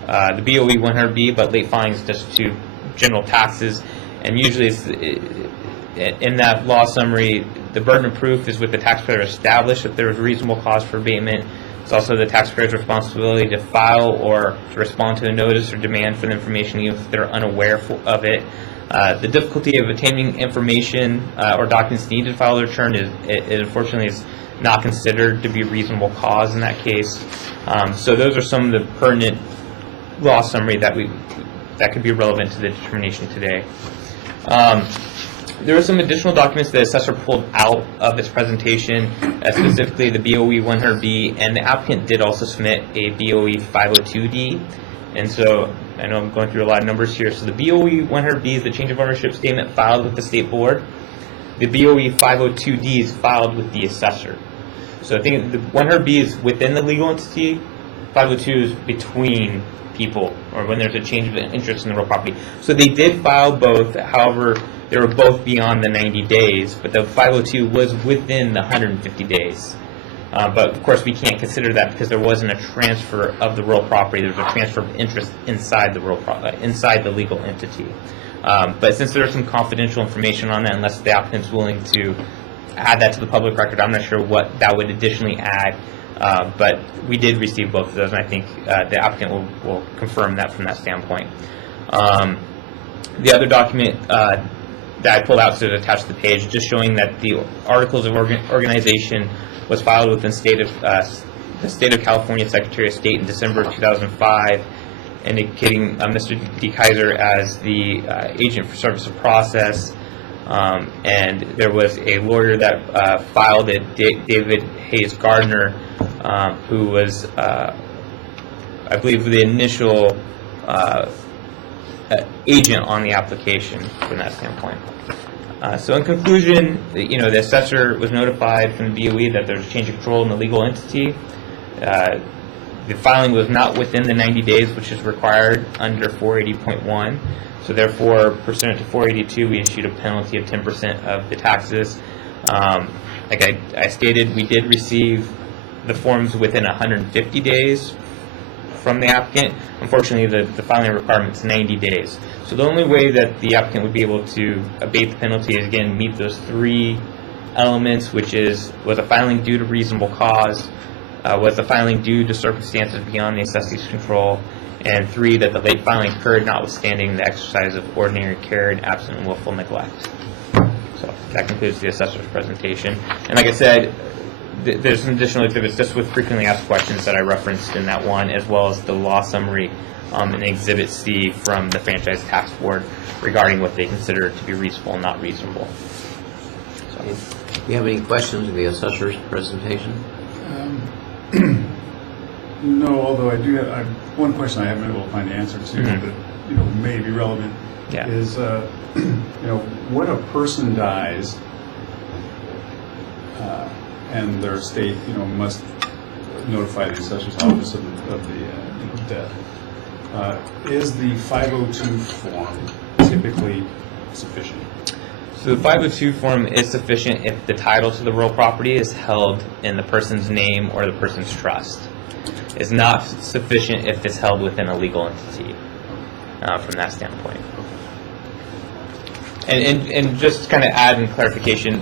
the BOE 100B, but late filings just to general taxes. And usually it's, in that law summary, the burden of proof is with the taxpayer established that there is reasonable cause for abatement. It's also the taxpayer's responsibility to file or to respond to a notice or demand for the information even if they're unaware of it. The difficulty of obtaining information or documents needed to file the return it unfortunately is not considered to be reasonable cause in that case. So those are some of the pertinent law summary that could be relevant to the determination today. There were some additional documents that the assessor pulled out of this presentation, specifically the BOE 100B, and the applicant did also submit a BOE 502D. And so I know I'm going through a lot of numbers here. So the BOE 100B is the change of ownership statement filed with the State Board. The BOE 502D is filed with the assessor. So I think the 100B is within the legal entity, 502 is between people, or when there's a change of interest in the real property. So they did file both, however, they were both beyond the 90 days, but the 502 was within the 150 days. But of course, we can't consider that because there wasn't a transfer of the real property. There was a transfer of interest inside the inside the legal entity. But since there's some confidential information on that, unless the applicant's willing to add that to the public record, I'm not sure what that would additionally add. But we did receive both of those, and I think the applicant will confirm that from that standpoint. The other document that I pulled out to attach to the page, just showing that the Articles of Organization was filed with the State of California Secretary of State in December of 2005, indicating Mr. D. Kaiser as the agent for service of process. And there was a lawyer that filed it, David Hayes Gardner, who was, I believe, the initial agent on the application from that standpoint. So in conclusion, the assessor was notified from the BOE that there's a change of control in the legal entity. The filing was not within the 90 days, which is required under 480.1. So therefore, pursuant to 482, we issued a penalty of 10% of the taxes. Like I stated, we did receive the forms within 150 days from the applicant. Unfortunately, the filing requirement is 90 days. So the only way that the applicant would be able to abate the penalty is, again, meet those three elements, which is, was a filing due to reasonable cause, was the filing due to circumstances beyond the assessor's control, and 3, that the late filing occurred notwithstanding the exercise of ordinary care and absent willful neglect. So that concludes the assessor's presentation. And like I said, there's some additional exhibits just with frequently asked questions that I referenced in that one, as well as the law summary in Exhibit C from the Franchise Tax Board regarding what they consider to be reasonable and not reasonable. you have any questions of the assessor's presentation? No, although I do have, one question I haven't been able to find the answer to, Mhm. but, may be relevant, Yeah. is, when a person dies, and their estate, must notify the assessor's office of the death, is the 502 form typically sufficient? So the 502 form is sufficient if the title to the real property is held in the person's name or the person's trust. It's not sufficient if it's held within a legal entity, from that standpoint. And just kind of add in clarification,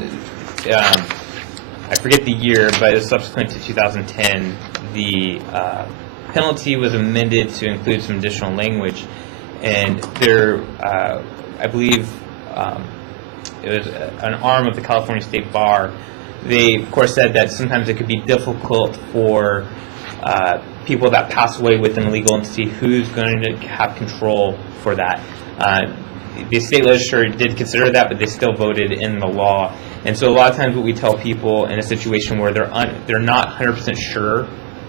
I forget the year, but it was subsequent to 2010, the penalty was amended to include some additional language, and there, I believe, it was an arm of the California State Bar. They, of course, said that sometimes it could be difficult for people that pass away within a legal entity, who's going to have control for that. The state legislature did consider that, but they still voted in the law. And so a lot of times what we tell people in a situation where they're not 100% sure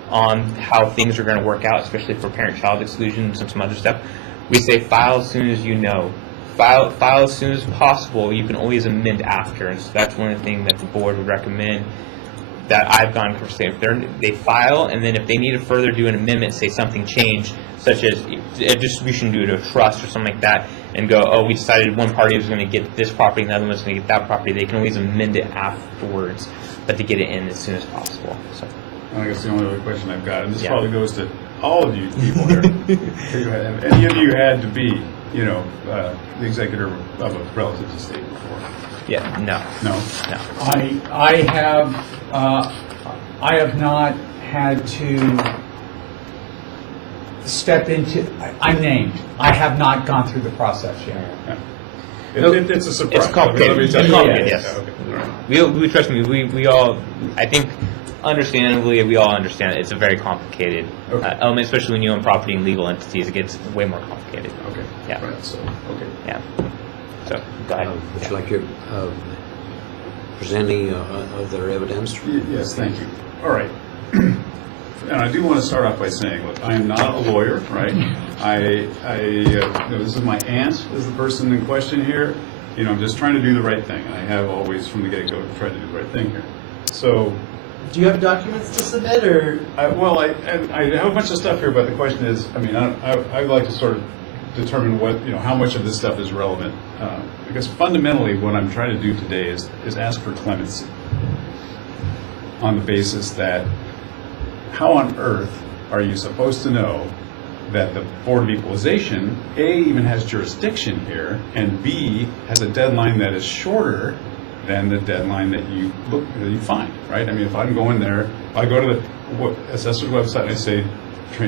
on how things are going to work out, especially for parent-child exclusions and some other stuff, we say file as soon as you know. File as soon as possible. You can always amend after, and so that's one of the things that the board would recommend that I've gone for. Say if they file, and then if they need to further do an amendment, say something changed, such as a distribution due to a trust or something like that, and go, oh, we decided one party was going to get this property, and the other one's going to get that property. They can always amend it afterwards, but to get it in as soon as possible. So. I guess the only other question I've got, and this Yeah. probably goes to all of you people here. Have any of you had to be, the executor of a relative's estate before? Yeah, no. No? No. I have not had to step into, I'm named. I have not gone through the process yet. It's a surprise. It's complicated. Let me tell you. It's complicated, yes. Okay, all right. We trust me. We all, I think, understandably, we all understand it. It's a very complicated element, especially when you own property in legal entities. It gets way more complicated. Okay. Yeah. Right, so, okay. Yeah. So, go ahead. Would you like to present any of their evidence? Yes, thank you. All right. And I do want to start off by saying, look, I am not a lawyer, right? This is my aunt is the person in question here. I'm just trying to do the right thing. And I have always, from the get-go, tried to do the right thing here. So, Do you have documents to submit, or? I have a bunch of stuff here, but the question is, I'd like to sort of determine what, how much of this stuff is relevant. Because fundamentally, what I'm trying to do today is ask for clemency on the basis that how on earth are you supposed to know that the Board of Equalization, A, even has jurisdiction here, and B, has a deadline that is shorter than the deadline that you find, right? If I'm going there, if I go to the assessor's website and I say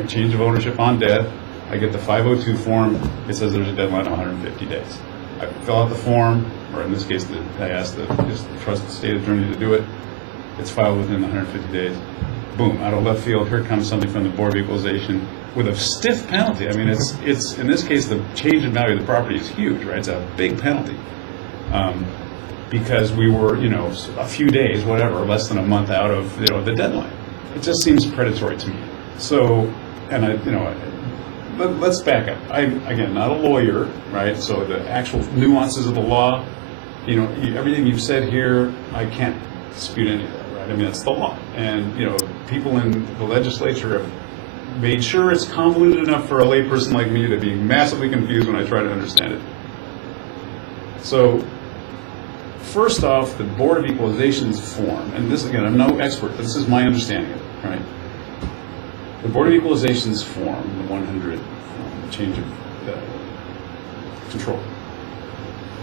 change of ownership on death, I get the 502 form, it says there's a deadline of 150 days. I fill out the form, or in this case, I ask the trust state attorney to do it. It's filed within 150 days. Boom, out of left field, here comes something from the Board of Equalization with a stiff penalty. It's in this case, the change in value of the property is huge, right? It's a big penalty. Because we were, a few days, whatever, less than a month out of, the deadline. It just seems predatory to me. So, and let's back up. I'm, again, not a lawyer, right? So the actual nuances of the law, everything you've said here, I can't dispute any of that, right? It's the law. And, people in the legislature have made sure it's convoluted enough for a layperson like me to be massively confused when I try to understand it. So, first off, the Board of Equalization's form, and this, again, I'm no expert, but this is my understanding of it, right? The Board of Equalization's form, the 100 change of control,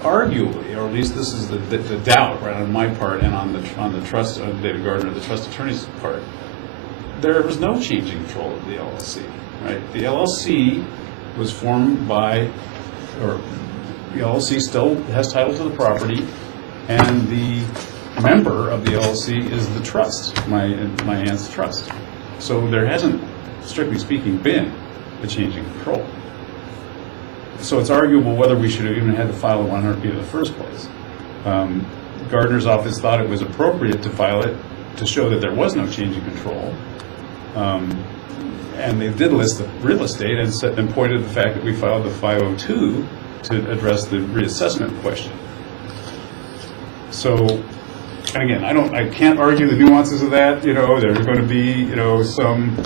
arguably, or at least this is the doubt, right, on my part and on the trust of David Gardner, the trust attorney's part, there was no change in control of the LLC, right? The LLC was formed by, or the LLC still has title to the property, and the member of the LLC is the trust, my aunt's trust. So there hasn't, strictly speaking, been a change in control. So it's arguable whether we should have even had to file a 100B in the first place. Gardner's office thought it was appropriate to file it to show that there was no change in control. And they did list the real estate and pointed to the fact that we filed the 502 to address the reassessment question. So, and again, I can't argue the nuances of that. You know, there's going to be, some,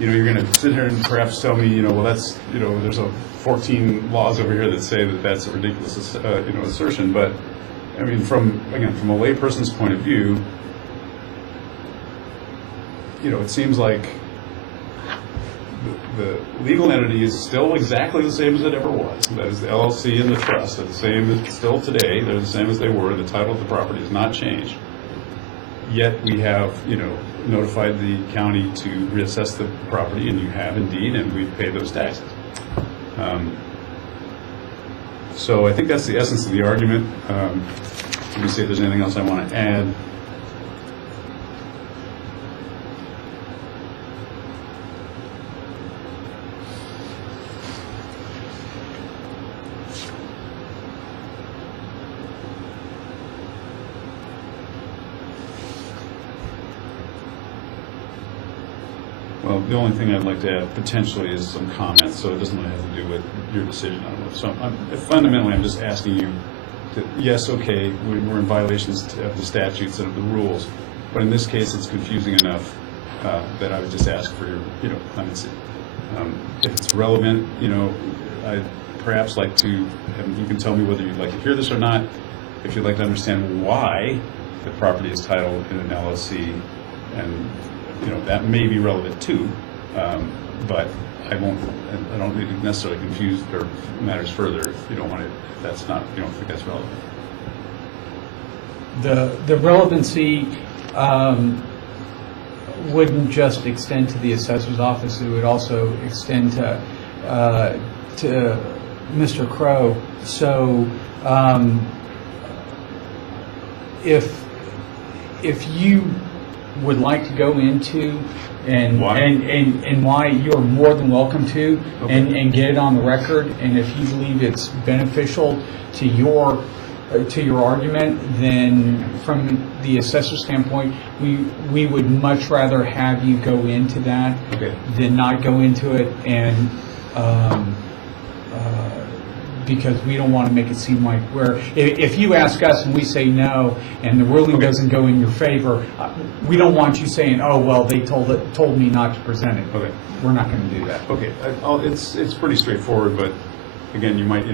you're going to sit here and perhaps tell me, well, that's, there's 14 laws over here that say that that's a ridiculous, assertion. But I mean, from a layperson's point of view, it seems like the legal entity is still exactly the same as it ever was. That is, the LLC and the trust are the same as still today. They're the same as they were. The title of the property has not changed. Yet we have, notified the county to reassess the property, and you have indeed, and we've paid those taxes. So I think that's the essence of the argument. Let me see if there's anything else I want to add. Well, the only thing I'd like to add potentially is some comments, so it doesn't really have to do with your decision on it. So fundamentally, I'm just asking you to, yes, okay, we're in violations of the statutes and of the rules, but in this case, it's confusing enough that I would just ask for your, clemency. If it's relevant, I'd perhaps like to, and you can tell me whether you'd like to hear this or not, if you'd like to understand why the property is titled in an LLC, and that may be relevant too, but I don't need to necessarily confuse or matters further if you don't want it, if that's not, you don't think that's relevant. The relevancy wouldn't just extend to the assessor's office, it would also extend to Mr. Crow. So if you would like to go into and Why? and why, you're more than welcome to, Okay. and get it on the record, and if you believe it's beneficial to your argument, then from the assessor standpoint, we would much rather have you go into that Okay. than not go into it, and because we don't want to make it seem like if you ask us and we say no, and the ruling Okay. doesn't go in your favor, we don't want you saying, oh, well, they told me not to present it. Okay. We're not going to do that. Okay, it's pretty straightforward, but again, you might,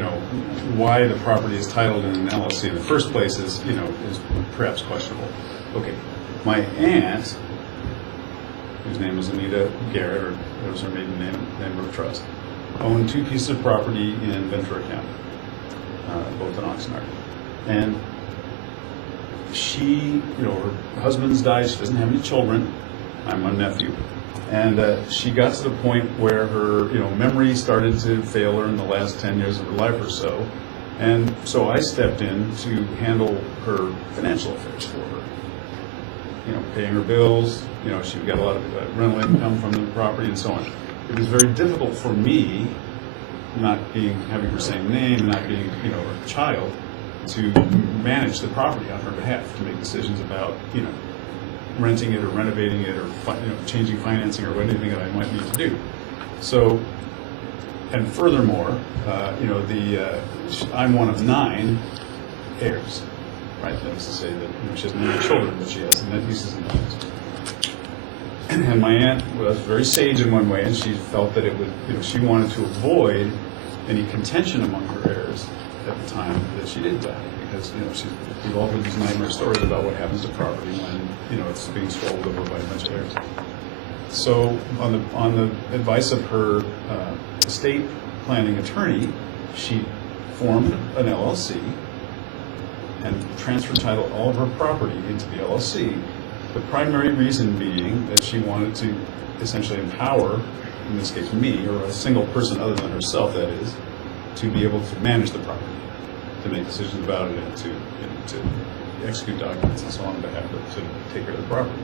why the property is titled in an LLC in the first place is perhaps questionable. Okay, my aunt, whose name is Anita Garrett, or that was her maiden name of trust, owned 2 pieces of property in Ventura County, both in Oxnard. And she, her husband's died, she doesn't have any children, I'm a nephew. And she got to the point where her, memory started to fail her in the last 10 years of her life or so. And so I stepped in to handle her financial affairs for her. Paying her bills, she got a lot of rental income from the property and so on. It was very difficult for me, having her same name, not being, a child, to manage the property on her behalf, to make decisions about, renting it or renovating it or changing financing or anything that I might need to do. So, and furthermore, I'm one of 9 heirs, right? That is to say that she has 9 children, but she has nieces and nephews. And my aunt was very sage in one way, and she felt that it would, she wanted to avoid any contention among her heirs at the time that she did die, because she's involved with these nightmare stories about what happens to property when it's being swallowed over by a bunch of heirs. So on the advice of her estate planning attorney, she formed an LLC and transferred title all of her property into the LLC. The primary reason being that she wanted to essentially empower, in this case me, or a single person other than herself, that is, to be able to manage the property, to make decisions about it, and to execute documents and so on behalf of, to take care of the property.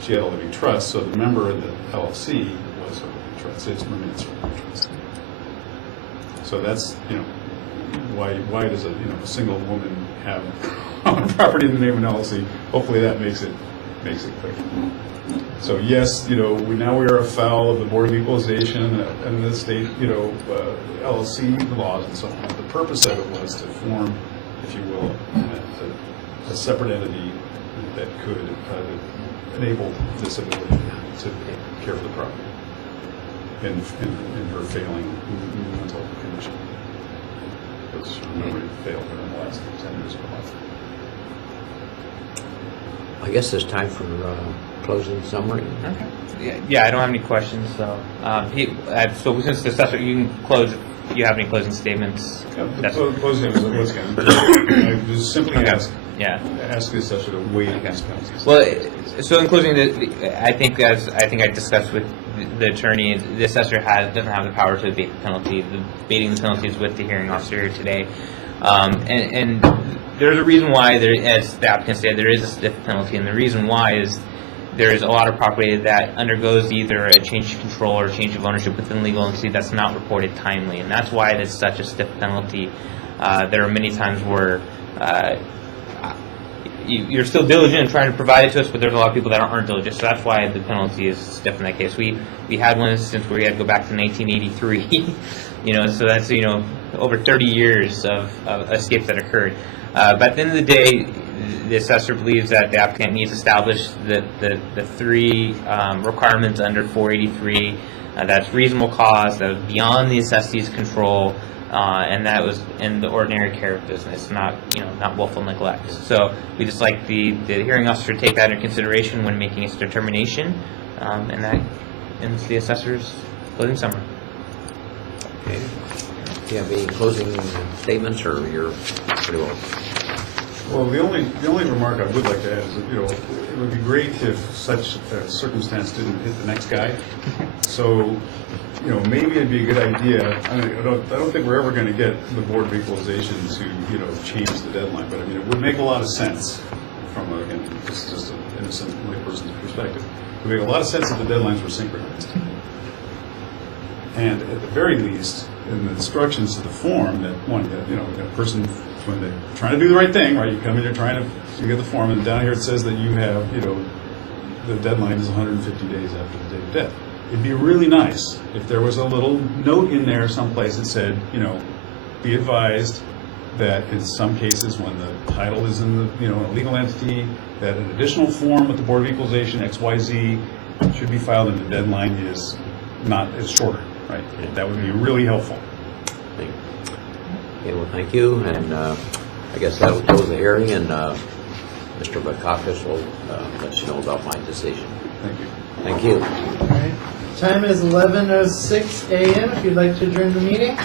She had a living trust, so the member of the LLC was her living trust. It remains her living trust. So that's, why does a single woman have a property in the name of an LLC. Hopefully that makes it clear. So yes, we are afoul of the Board of Equalization and the state, LLC laws and so on. The purpose of it was to form, if you will, a separate entity that could enable this ability to care for the property in her failing mental condition. Because her memory failed her in the last 10 years of her life. I guess it's time for closing summary. Yeah, I don't have any questions, so, so since the assessor, you can close, if you have any closing statements. Closing is what's going to, I just simply Okay. ask the assessor to waive these penalties. Well, so in closing, I think I discussed with the attorney, the assessor doesn't have the power to abate the penalty. Abating the penalty is with the hearing officer here today. And there's a reason why, as the applicant said, there is a stiff penalty, and the reason why is there is a lot of property that undergoes either a change of control or a change of ownership within the legal entity that's not reported timely, and that's why it is such a stiff penalty. There are many times where you're still diligent in trying to provide it to us, but there's a lot of people that aren't diligent, so that's why the penalty is stiff in that case. We had one instance where we had to go back to 1983, so that's, over 30 years of escapes that occurred. But at the end of the day, the assessor believes that the applicant needs to establish the three requirements under 483, that's reasonable cause, that was beyond the assessee's control, and that was in the ordinary care of business, not willful neglect. So we just like the hearing officer to take that into consideration when making its determination, and that ends the assessor's closing summary. Okay. Do you have any closing statements, or you're pretty well? Well, the only remark I would like to add is that, it would be great if such a circumstance didn't hit the next guy. So, maybe it'd be a good idea. I don't think we're ever going to get the Board of Equalization to, change the deadline. But it would make a lot of sense from, again, just an innocent layperson's perspective. It would make a lot of sense if the deadlines were synchronized. And at the very least, in the instructions to the form, that a person, when they're trying to do the right thing, right? You come in, you get the form, and down here it says that you have, the deadline is 150 days after the date of death. It'd be really nice if there was a little note in there someplace that said, be advised that in some cases when the title is in the, a legal entity, that an additional form with the Board of Equalization, XYZ, should be filed, and the deadline is shorter, right? That would be really helpful. Okay, well, thank you, and I guess that'll close the hearing, and Mr. Bakakis will let you know about my decision. Thank you. Thank you. All right. Time is 11:06 a.m. If you'd like to adjourn the meeting.